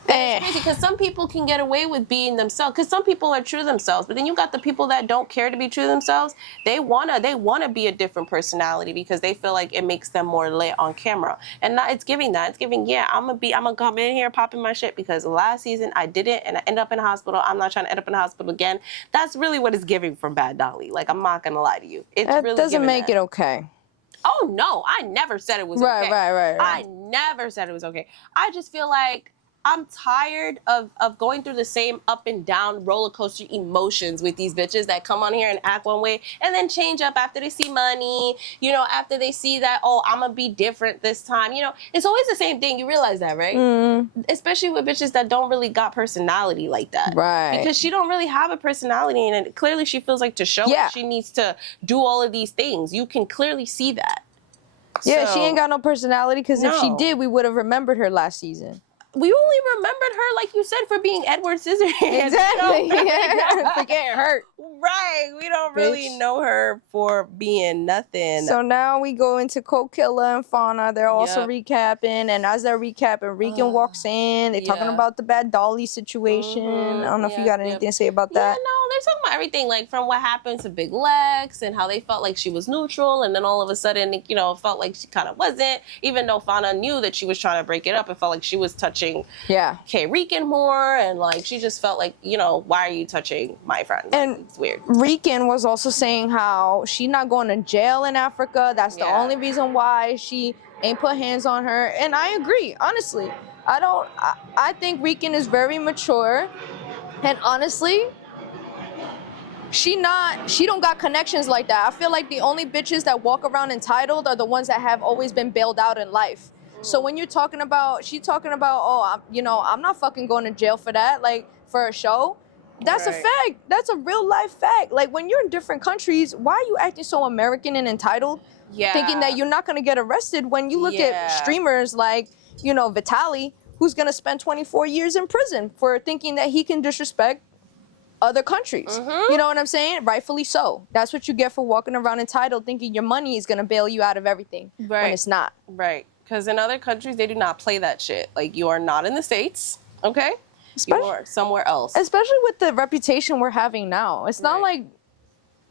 And it's crazy because some people can get away with being themselves because some people are true to themselves, but then you got the people that don't care to be true to themselves. They wanna be a different personality because they feel like it makes them more lit on camera. And it's giving that. It's giving, yeah, I'm gonna come in here popping my shit because last season I didn't and I ended up in the hospital. I'm not trying to end up in the hospital again. That's really what it's giving from Bad Dolly. Like, I'm not gonna lie to you. It really doesn't make it okay. Oh no, I never said it was okay. Right. I never said it was okay. I just feel like I'm tired of going through the same up and down roller coaster emotions with these bitches that come on here and act one way and then change up after they see money, you know, after they see that, oh, I'm gonna be different this time. You know, it's always the same thing. You realize that, right? Especially with bitches that don't really got personality like that. Right. Because she don't really have a personality, and clearly she feels like to show it, she needs to do all of these things. You can clearly see that. Yeah, she ain't got no personality because if she did, we would have remembered her last season. We only remembered her, like you said, for being Edward Scissorhands. Exactly. For getting hurt. Right. We don't really know her for being nothing. So now we go into Coquilla and Fauna. They're also recapping. And as they're recapping, Rican walks in. They're talking about the Bad Dolly situation. I don't know if you got anything to say about that. Yeah, no, they're talking about everything. Like from what happened to Big Lex and how they felt like she was neutral. And then all of a sudden, you know, felt like she kind of wasn't. Even though Fauna knew that she was trying to break it up, it felt like she was touching K Rican more, and like she just felt like, you know, why are you touching my friend? And it's weird. Rican was also saying how she's not going to jail in Africa. That's the only reason why she ain't put hands on her. And I agree, honestly. I think Rican is very mature, and honestly, she don't got connections like that. I feel like the only bitches that walk around entitled are the ones that have always been bailed out in life. So when you're talking about, oh, I'm not fucking going to jail for that, like for a show. That's a fact. That's a real life fact. Like when you're in different countries, why are you acting so American and entitled? Thinking that you're not going to get arrested when you look at streamers like, you know, Vitaly, who's going to spend 24 years in prison for thinking that he can disrespect other countries. You know what I'm saying? Rightfully so. That's what you get for walking around entitled, thinking your money is going to bail you out of everything when it's not. Right. Because in other countries, they do not play that shit. Like, you are not in the States, okay? You are somewhere else. Especially with the reputation we're having now. It's not like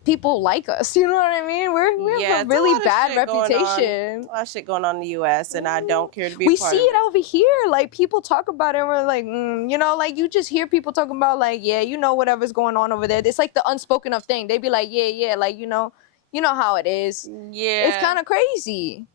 people like us, you know what I mean? We have a really bad reputation. A lot of shit going on in the U.S., and I don't care to be a part of it. We see it over here. Like, people talk about it, and we're like, you know, like, you just hear people talking about, like, yeah, you know whatever's going on over there. It's like the unspoken of thing. They be like, yeah, like, you know how it is. Yeah. It's kind of crazy.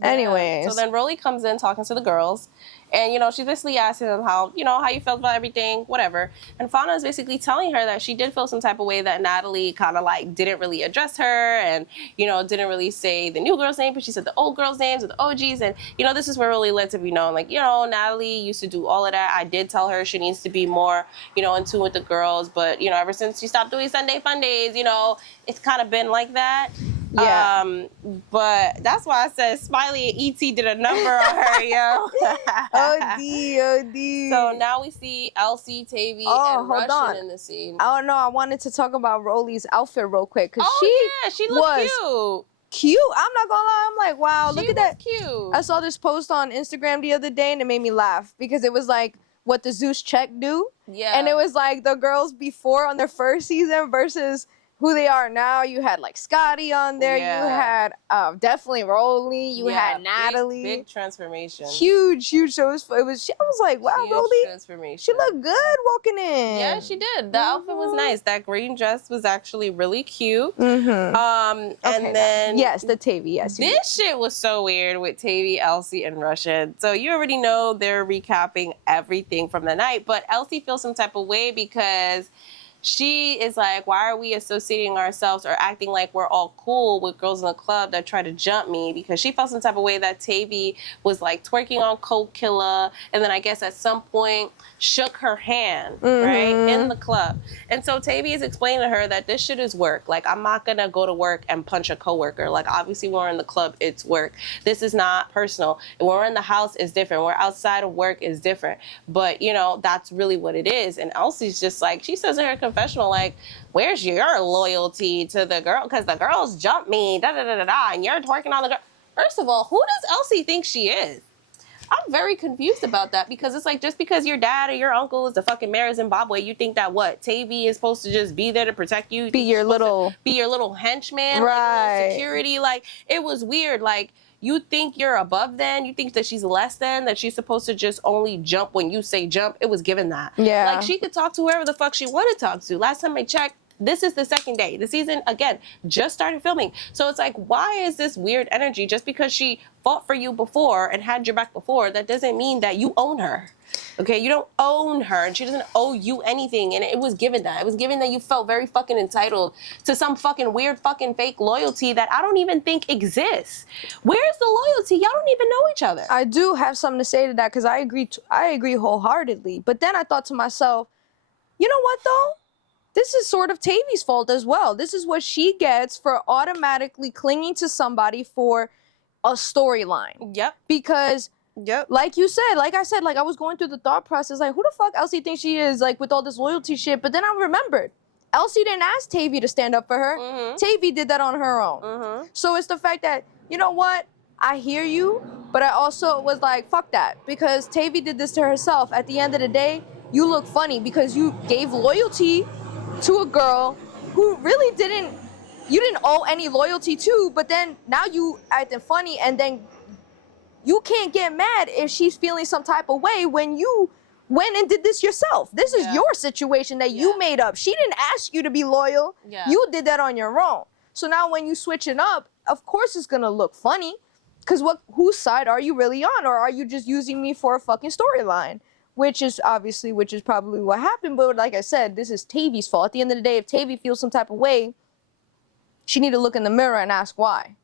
Anyways. So then Rolly comes in talking to the girls, and, you know, she's basically asking them how you felt about everything, whatever. And Fauna is basically telling her that she did feel some type of way that Natalie kind of like didn't really address her and, you know, didn't really say the new girl's name, but she said the old girls' names or the OGs. And, you know, this is where Rolly lets it be known, like, you know, Natalie used to do all of that. I did tell her she needs to be more, you know, in tune with the girls. But, you know, ever since she stopped doing Sunday Fun Days, you know, it's kind of been like that. Yeah. But that's why I said Smiley and E.T. did a number on her, yo. OD. So now we see Elsie, Tavy, and hold Russian on. in the scene. I don't know. I wanted to talk about Rolly's outfit real quick because She looked cute. Cute. I'm not gonna lie. I'm like, wow, look at that. Cute. I saw this post on Instagram the other day and it made me laugh because it was like what the Zeus check do. Yeah. And it was like the girls before on their first season versus who they are now. You had like Scotty on there. Yeah. You had definitely Rolly. You had Natalie. Big transformation. Huge. So it was I was like, wow, huge Rolly. Transformation. She looked good walking in. Yeah, she did. The outfit was nice. That green dress was actually really cute. Mm-hmm. And then yes, the Tavy. Yes. This shit was so weird with Tavy, Elsie, and Russian. So you already know they're recapping everything from the night, but Elsie feels some type of way because she is like, why are we associating ourselves or acting like we're all cool with girls in the club that try to jump me? Because she felt some type of way that Tavy was like twerking on Coke Killer, and then I guess at some point shook her hand, right, in the club. And so Tavy is explaining to her that this shit is work. Like, I'm not gonna go to work and punch a coworker. Like, obviously when we're in the club, it's work. This is not personal. When we're in the house, it's different. We're outside of work, is different. But, you know, that's really what it is. And Elsie's just like, she says in her confessional, like, where's your loyalty to the girl? Because the girls jump me, and you're twerking on the girl. First of all, who does Elsie think she is? I'm very confused about that because it's like, just because your dad or your uncle is the fucking mayor of Zimbabwe, you think that what? Tavy is supposed to just be there to protect you? Be your little henchman? Right. Like, security? Like, it was weird. Like, you think you're above then? You think that she's less than? That she's supposed to just only jump when you say jump? It was given that. Yeah. Like, she could talk to whoever the fuck she wanted to talk to. Last time I checked, this is the second day. The season, again, just started filming. So it's like, why is this weird energy? Just because she fought for you before and had your back before, that doesn't mean that you own her. Okay, you don't own her, and she doesn't owe you anything. And it was given that. It was given that you felt very fucking entitled to some fucking weird fucking fake loyalty that I don't even think exists. Where's the loyalty? Y'all don't even know each other. I do have something to say to that because I agree wholeheartedly. But then I thought to myself, you know what though? This is sort of Tavy's fault as well. This is what she gets for automatically clinging to somebody for a storyline. Yep. Because, like you said, like I said, like I was going through the thought process, like who the fuck Elsie thinks she is, like with all this loyalty shit. But then I remembered, Elsie didn't ask Tavy to stand up for her. Tavy did that on her own. So it's the fact that, you know what? I hear you, but I also was like, fuck that. Because Tavy did this to herself. At the end of the day, you look funny because you gave loyalty to a girl who really you didn't owe any loyalty to, but then now you acting funny, and then you can't get mad if she's feeling some type of way when you went and did this yourself. This is your situation that you made up. She didn't ask you to be loyal. You did that on your own. So now when you switch it up, of course it's gonna look funny, because whose side are you really on, or are you just using me for a fucking storyline? Which is probably what happened. But like I said, this is Tavy's fault. At the end of the day, if Tavy feels some type of way, she need to look in the mirror and ask why.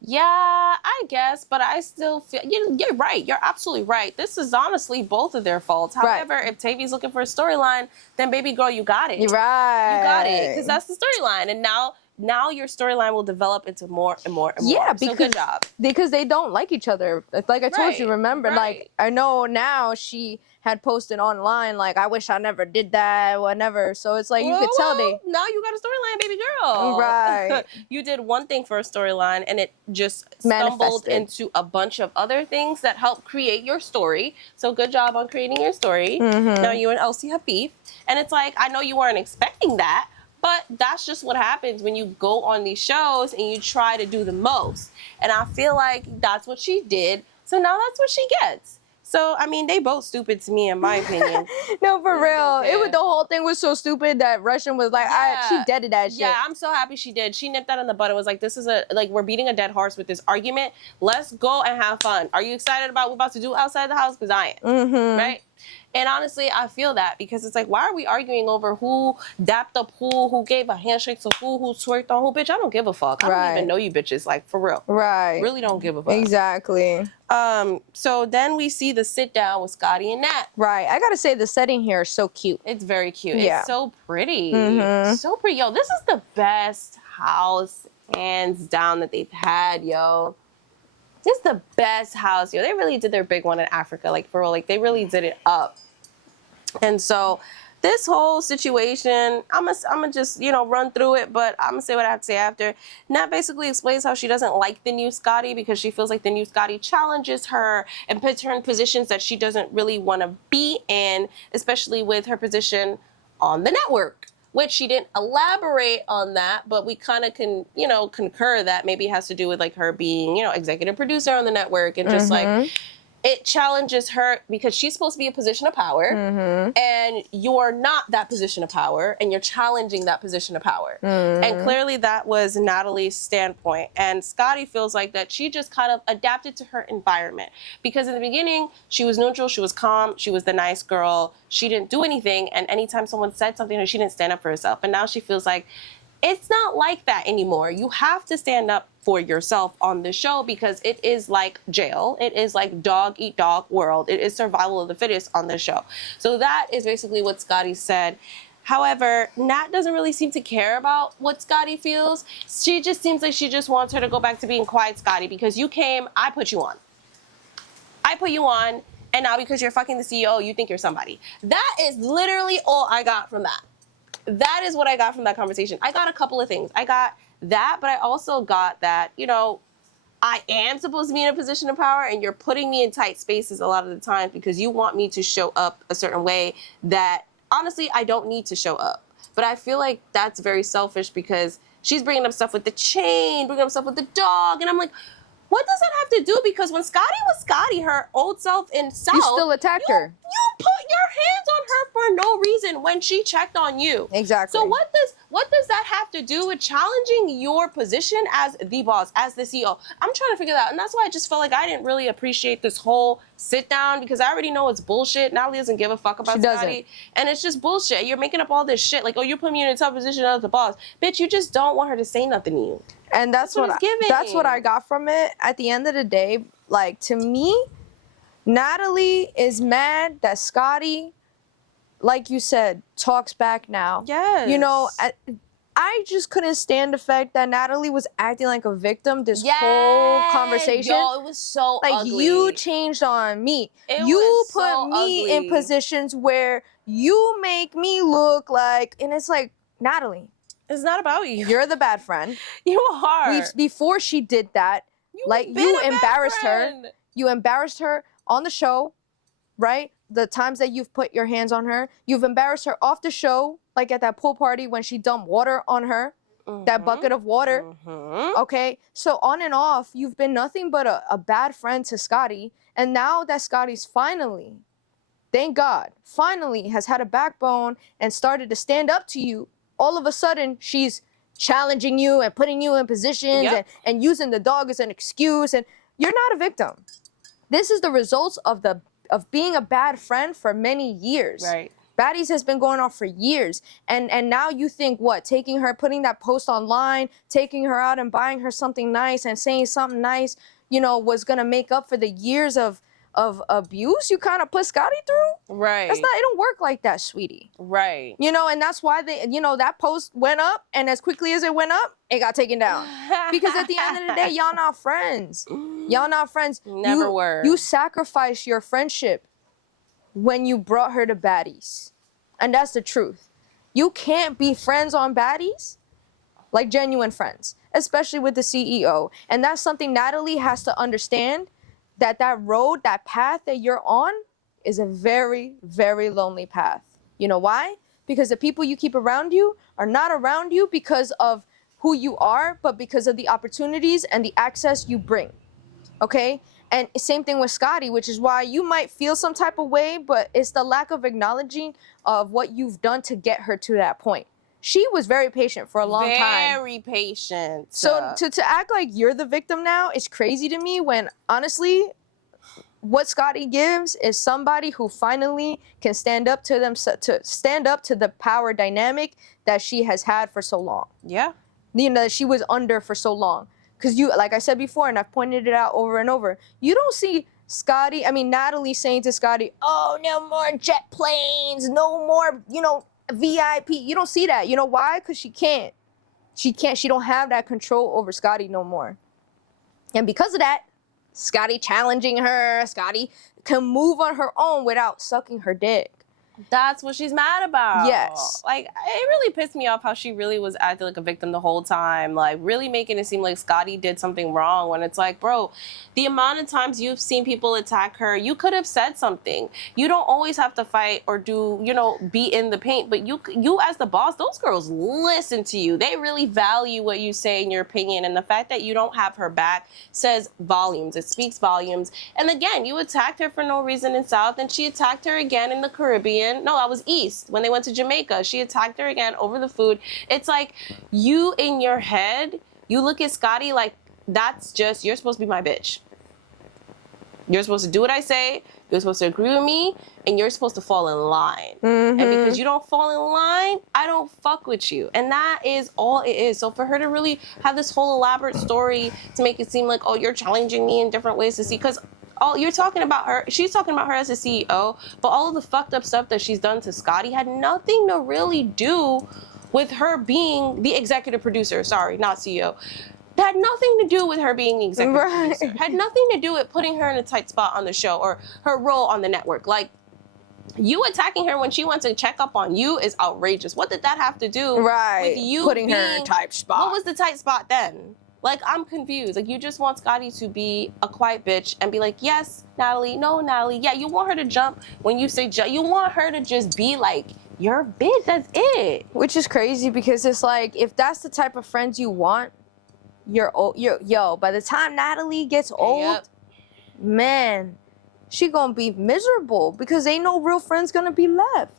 Yeah, I guess, but I still feel, you're right. You're absolutely right. This is honestly both of their faults. However, if Tavy's looking for a storyline, then baby girl, you got it. You're right. You got it, because that's the storyline. And now your storyline will develop into more and more and more. Yeah, because, so good job. Because they don't like each other. Like I told you, remember? Like, I know now she had posted online, like, I wish I never did that, whatever. So it's like, you could tell now you got a storyline, baby girl. Right. You did one thing for a storyline, and it just stumbled into a bunch of other things that helped create your story. So good job on creating your story. Now you and Elsie have beef. And it's like, I know you weren't expecting that, but that's just what happens when you go on these shows and you try to do the most. And I feel like that's what she did. So now that's what she gets. So, I mean, they both stupid to me, in my opinion. No, for real. The whole thing was so stupid that Russian was like, she deaded that shit. Yeah, I'm so happy she did. She nipped that in the bud and was like, this is we're beating a dead horse with this argument. Let's go and have fun. Are you excited about what we're about to do outside the house? Because I am. Right? And honestly, I feel that because it's like, why are we arguing over who dapped up who gave a handshake to who twerked on who? Bitch, I don't give a fuck. I don't even know you bitches, like, for real. Right. Really don't give a fuck. Exactly. So then we see the sit down with Scotty and Nat. Right. I gotta say, the setting here is so cute. It's very cute. Yeah. It's so pretty. So pretty. Yo, this is the best house hands down that they've had, yo. This is the best house, yo. They really did their big one in Africa, like for real. Like they really did it up. And so this whole situation, I'm gonna just, run through it, but I'm gonna say what I have to say after. Nat basically explains how she doesn't like the new Scotty because she feels like the new Scotty challenges her and puts her in positions that she doesn't really want to be in, especially with her position on the network, which she didn't elaborate on that, but we kind of can, concur that maybe it has to do with like her being, executive producer on the network and just like, it challenges her because she's supposed to be a position of power and you're not that position of power and you're challenging that position of power. And clearly that was Natalie's standpoint. And Scotty feels like that she just kind of adapted to her environment because in the beginning she was neutral, she was calm, she was the nice girl, she didn't do anything. And anytime someone said something to her, she didn't stand up for herself. And now she feels like it's not like that anymore. You have to stand up for yourself on the show because it is like jail. It is like dog eat dog world. It is survival of the fittest on the show. So that is basically what Scotty said. However, Nat doesn't really seem to care about what Scotty feels. She just seems like she just wants her to go back to being quiet, Scotty, because you came, I put you on. I put you on, and now because you're fucking the CEO, you think you're somebody. That is literally all I got from that. That is what I got from that conversation. I got a couple of things. I got that, but I also got that, I am supposed to be in a position of power and you're putting me in tight spaces a lot of the time because you want me to show up a certain way that, honestly, I don't need to show up. But I feel like that's very selfish because she's bringing up stuff with the chain, bringing up stuff with the dog, and I'm like, what does that have to do? Because when Scotty was Scotty, her old self in South, You still attacked her. You put your hands on her for no reason when she checked on you. Exactly. So what does that have to do with challenging your position as the boss, as the CEO? I'm trying to figure that out. And that's why I just felt like I didn't really appreciate this whole sit down because I already know it's bullshit. Natalie doesn't give a fuck about Scotty. And it's just bullshit. You're making up all this shit like, oh, you put me in a tough position as the boss. Bitch, you just don't want her to say nothing to you. And that's what I got from it. At the end of the day, like, to me, Natalie is mad that Scotty, like you said, talks back now. Yes. I just couldn't stand the fact that Natalie was acting like a victim this whole conversation. Yo, it was so ugly. You changed on me. You put me in positions where you make me look like, and it's like, Natalie, it's not about you. You're the bad friend. You are. Before she did that, you embarrassed her. You embarrassed her on the show, right? The times that you've put your hands on her. You've embarrassed her off the show, like at that pool party when she dumped water on her, that bucket of water. Okay? So on and off, you've been nothing but a bad friend to Scotty. And now that Scotty's finally, thank God, finally has had a backbone and started to stand up to you, all of a sudden, she's challenging you and putting you in positions and using the dog as an excuse. And you're not a victim. This is the results of being a bad friend for many years. Right. Baddies has been going on for years. And now you think, what, taking her, putting that post online, taking her out and buying her something nice and saying something nice, was going to make up for the years of abuse you kind of put Scotty through? Right. It don't work like that, sweetie. Right. And that's why that post went up, and as quickly as it went up, it got taken down. Because at the end of the day, y'all not friends. Y'all not friends. Never were. You sacrificed your friendship when you brought her to Baddies. And that's the truth. You can't be friends on Baddies like genuine friends, especially with the CEO. And that's something Natalie has to understand, that road, that path that you're on is a very, very lonely path. You know why? Because the people you keep around you are not around you because of who you are, but because of the opportunities and the access you bring. Okay? And same thing with Scotty, which is why you might feel some type of way, but it's the lack of acknowledging of what you've done to get her to that point. She was very patient for a long time. Very patient. So to act like you're the victim now is crazy to me when, honestly, what Scotty gives is somebody who finally can stand up to the power dynamic that she has had for so long. Yeah. She was under for so long. Because like I said before, and I've pointed it out over and over, you don't see Natalie saying to Scotty, oh, no more jet planes, no more, VIP. You don't see that. You know why? Because she can't. she don't have that control over Scotty no more. And because of that, Scotty challenging her, Scotty can move on her own without sucking her dick. That's what she's mad about. Yes. Like, it really pissed me off how she really was acting like a victim the whole time. Like, really making it seem like Scotty did something wrong when it's like, bro, the amount of times you've seen people attack her, you could have said something. You don't always have to fight or do, you know, be in the paint. But you as the boss, those girls listen to you. They really value what you say and your opinion. And the fact that you don't have her back says volumes. It speaks volumes. And again, you attacked her for no reason in South, and she attacked her again in the Caribbean. No, I was East when they went to Jamaica. She attacked her again over the food. It's like you in your head, you look at Scotty like that's just, you're supposed to be my bitch. You're supposed to do what I say. You're supposed to agree with me, and you're supposed to fall in line. And because you don't fall in line, I don't fuck with you. And that is all it is. So for her to really have this whole elaborate story to make it seem like, oh, you're challenging me in different ways to see, because you're talking about her, she's talking about her as a CEO, but all of the fucked up stuff that she's done to Scotty had nothing to really do with her being the executive producer. Sorry, not CEO. That had nothing to do with her being the executive producer. Had nothing to do with putting her in a tight spot on the show or her role on the network. Like, you attacking her when she went to check up on you is outrageous. What did that have to do with you putting her in a tight spot? What was the tight spot then? Like, I'm confused. Like, you just want Scotty to be a quiet bitch and be like, yes, Natalie, no, Natalie. Yeah, you want her to jump when you say jump. You want her to just be like, you're a bitch, that's it. Which is crazy because it's like, if that's the type of friends you want, by the time Natalie gets old, man, she gonna be miserable because ain't no real friends gonna be left.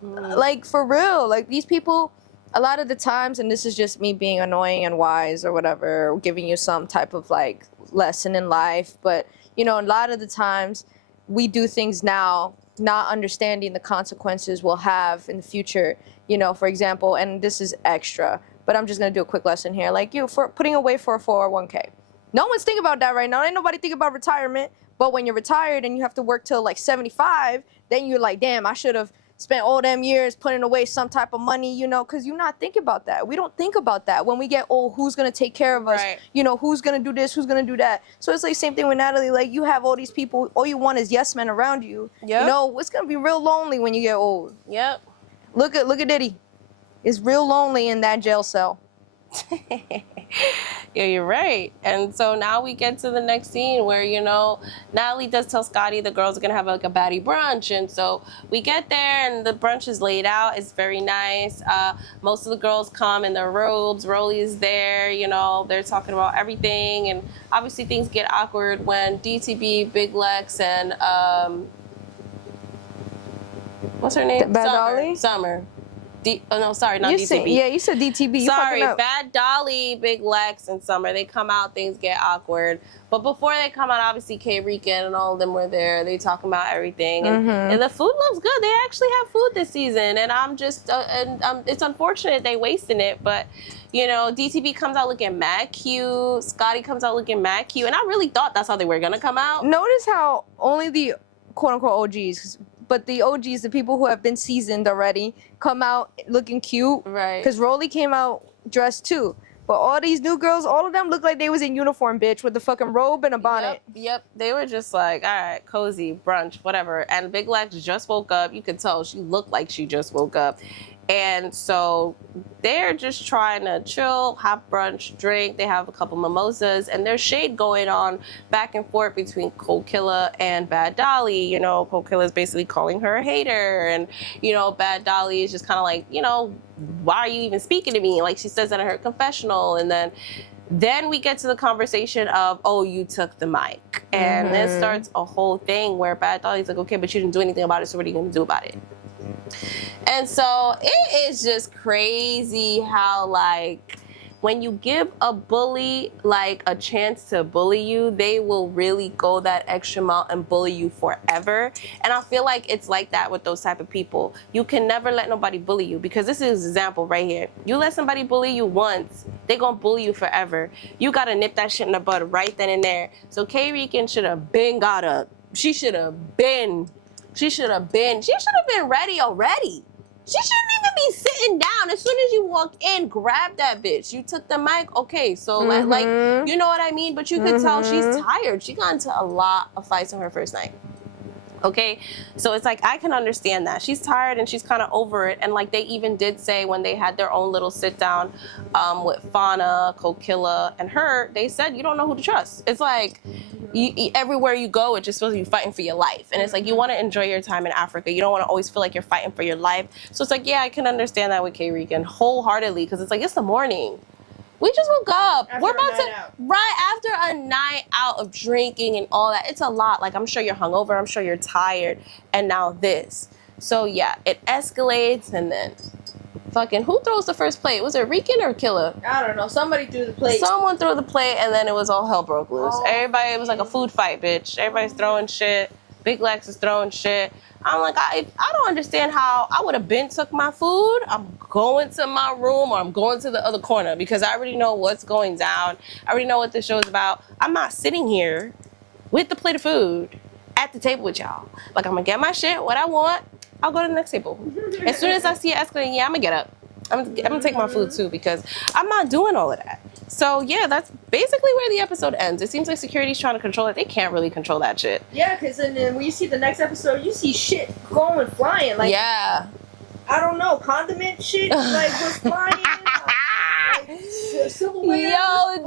Like, for real. Like, these people, a lot of the times, and this is just me being annoying and wise or whatever, giving you some type of like lesson in life, but you know, a lot of the times we do things now not understanding the consequences we'll have in the future. You know, for example, and this is extra, but I'm just gonna do a quick lesson here. Like, you for putting away for a 401k. No one's thinking about that right now. Ain't nobody thinking about retirement. But when you're retired and you have to work till like 75, then you're like, damn, I should have spent all them years putting away some type of money, you know, because you're not thinking about that. We don't think about that. When we get old, who's going to take care of us? Right. You know, who's going to do this? Who's going to do that? So it's like same thing with Natalie. Like, you have all these people, all you want is yes men around you. Yep. You know, it's going to be real lonely when you get old. Yep. Look at Diddy. It's real lonely in that jail cell. Yeah, you're right. And so now we get to the next scene where, you know, Natalie does tell Scotty the girls are going to have like a baddie brunch. And so we get there and the brunch is laid out. It's very nice. Most of the girls come in their robes. Rolly is there. You know, they're talking about everything. And obviously things get awkward when DTB, Big Lex, and what's her name? Bad Dolly? Summer. No, sorry, not DTB. You said DTB. Sorry, Bad Dolly, Big Lex, and Summer. They come out, things get awkward. But before they come out, obviously, K. Rican and all of them were there. They talking about everything. And the food looks good. They actually have food this season. And I'm just, it's unfortunate they wasting it. But, you know, DTB comes out looking mad cute. Scotty comes out looking mad cute. And I really thought that's how they were going to come out. Notice how only the quote-unquote OGs, but the OGs, the people who have been seasoned already, come out looking cute. Right. Because Rolly came out dressed too. But all these new girls, all of them look like they was in uniform, bitch, with the fucking robe and a bonnet. Yep. They were just like, all right, cozy, brunch, whatever. And Big Lex just woke up. You could tell she looked like she just woke up. And so they're just trying to chill, have brunch, drink. They have a couple mimosas, and there's shade going on back and forth between Cold Killer and Bad Dolly. You know, Cold Killer is basically calling her a hater, and, you know, Bad Dolly is just kind of like, you know, why are you even speaking to me? Like she says that in her confessional. And then we get to the conversation of, oh, you took the mic. And then starts a whole thing where Bad Dolly's like, okay, but you didn't do anything about it, so what are you going to do about it? And so it is just crazy how, like, when you give a bully, like, a chance to bully you, they will really go that extra mile and bully you forever. And I feel like it's like that with those type of people. You can never let nobody bully you, because this is an example right here. You let somebody bully you once, they gonna bully you forever. You gotta nip that shit in the bud right then and there. So K. Rican should have been got up. She should have been ready already. She shouldn't even be sitting down. As soon as you walk in, grab that bitch. You took the mic. Okay, so like, you know what I mean? But you could tell she's tired. She got into a lot of fights on her first night. Okay, so it's like I can understand that she's tired and she's kind of over it. And like they even did say when they had their own little sit down with Fauna, Kokilla, and her, they said you don't know who to trust. It's like everywhere you go, it just feels like you're fighting for your life. And it's like you want to enjoy your time in Africa. You don't want to always feel like you're fighting for your life. So it's like, yeah, I can understand that with K-Regan wholeheartedly because it's like it's the morning. We just woke up. We're about to, right after a night out of drinking and all that. It's a lot. Like, I'm sure you're hungover. I'm sure you're tired. And now this. So, yeah, it escalates. And then fucking, who throws the first plate? Was it Rican or Killer? I don't know. Somebody threw the plate. Someone threw the plate, and then it was all hell broke loose. Everybody, it was like a food fight, bitch. Everybody's throwing shit. Big Lex is throwing shit. I'm like, I don't understand how I would have been took my food. I'm going to my room or I'm going to the other corner because I already know what's going down. I already know what this show is about. I'm not sitting here with the plate of food at the table with y'all. Like, I'm going to get my shit, what I want. I'll go to the next table. As soon as I see it escalating, yeah, I'm going to get up. I'm going to take my food too because I'm not doing all of that. So, yeah, that's basically where the episode ends. It seems like security's trying to control it. They can't really control that shit. Yeah, because then when you see the next episode, you see shit going flying. Like, yeah. I don't know, condiment shit like was flying. Silverware A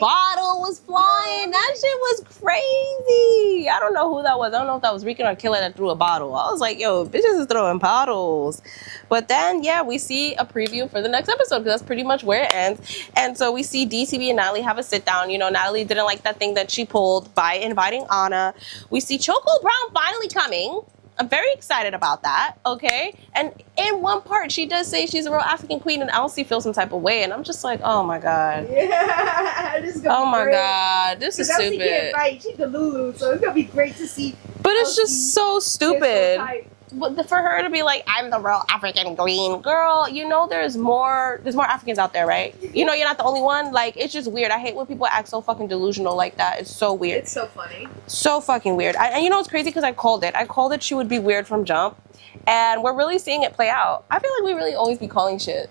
bottle was flying. That shit was crazy. I don't know who that was. I don't know if that was Rican or Killer that threw a bottle. I was like, yo, bitches is throwing bottles. But then, yeah, we see a preview for the next episode because that's pretty much where it ends. And so we see DCB and Natalie have a sit down. You know, Natalie didn't like that thing that she pulled by inviting Anna. We see Choco Brown finally coming. I'm very excited about that, okay? And in one part, she does say she's a real African queen, and Elsie feels some type of way, and I'm just like, oh my God. Yeah, this is gonna be great. God, this is Elsie stupid. Can't fight. She's the Lulu, so it's gonna be great to see. But it's just so stupid. So but for her to be like, I'm the real African queen, girl, you know there's more Africans out there, right? You know you're not the only one. Like, it's just weird. I hate when people act so fucking delusional like that. It's so weird. It's so funny. So fucking weird. And you know what's crazy? Because I called it she would be weird from jump. And we're really seeing it play out. I feel like we really always be calling shit.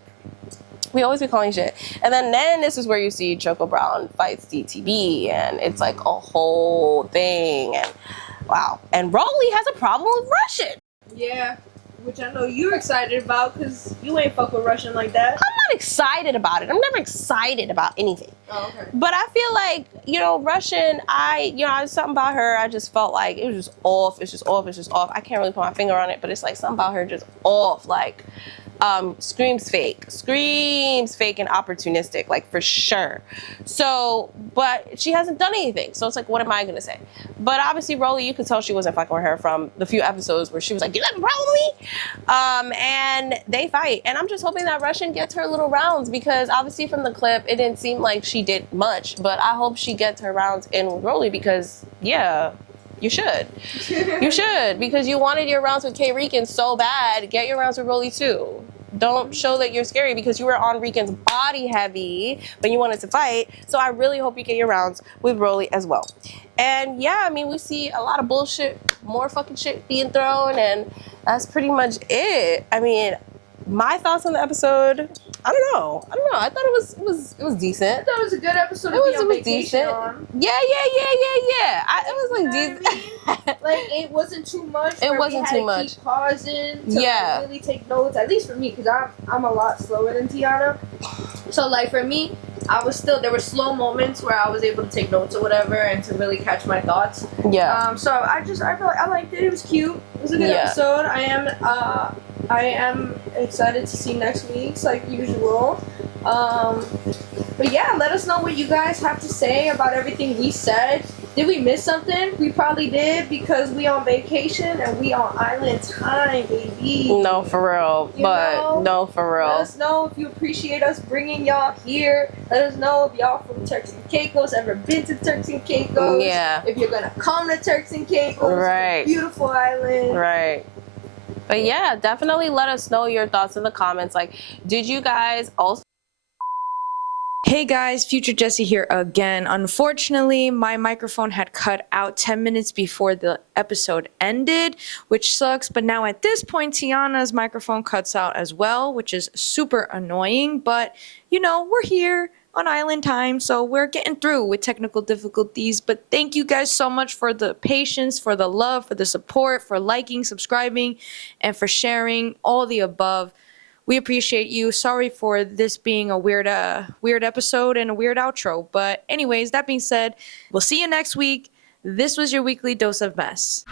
We always be calling shit. And then this is where you see Choco Brown fights DTB. And it's like a whole thing. And wow. And Rolly has a problem with Russian. Yeah, which I know you're excited about because you ain't fuck with Russian like that. I'm not excited about it. I'm never excited about anything. Oh, okay. But I feel like, you know, Russian, something about her, I just felt like it was just off. It's just off. It's just off. I can't really put my finger on it, but it's like something about her just off. Like, screams fake and opportunistic, like for sure. So, but she hasn't done anything. So it's like, what am I gonna say? But obviously, Rolly, you could tell she wasn't fucking with her from the few episodes where she was like, you have a problem with me? And they fight. And I'm just hoping that Russian gets her little rounds because obviously from the clip, it didn't seem like she did much. But I hope she gets her rounds in with Rolly because, yeah, you should. You should, because you wanted your rounds with K Rican so bad. Get your rounds with Rolly too. Don't show that you're scary because you were on Rican's body heavy when you wanted to fight. So I really hope you get your rounds with Rolly as well. And yeah, I mean, we see a lot of bullshit, more fucking shit being thrown, and that's pretty much it. I mean, my thoughts on the episode, I don't know. I thought it was decent. I thought it was a good episode to be on vacation on. Yeah. It was like decent. I mean? Like, it wasn't too much. It wasn't too much. Keep pausing to like, really take notes. At least for me, because I'm a lot slower than Tiana. So like for me, there were slow moments where I was able to take notes or whatever and to really catch my thoughts. Yeah. So I felt like I liked it. It was cute. It was a good episode. I am excited to see next week's like usual. But yeah, let us know what you guys have to say about everything we said. Did we miss something? We probably did because we on vacation and we on island time, baby. No, for real. No, for real. Let us know if you appreciate us bringing y'all here. Let us know if y'all from Turks and Caicos, ever been to Turks and Caicos. Yeah. If you're gonna come to Turks and Caicos. Right. It's a beautiful island. Right. But yeah, definitely let us know your thoughts in the comments. Like, did you guys also Hey guys, Future Jesse here again. Unfortunately, my microphone had cut out 10 minutes before the episode ended, which sucks. But now at this point, Tiana's microphone cuts out as well, which is super annoying. But, you know, we're here on island time, so we're getting through with technical difficulties. But thank you guys so much for the patience, for the love, for the support, for liking, subscribing, and for sharing all the above. We appreciate you. Sorry for this being a weird episode and a weird outro. But anyways, that being said, we'll see you next week. This was your weekly dose of mess.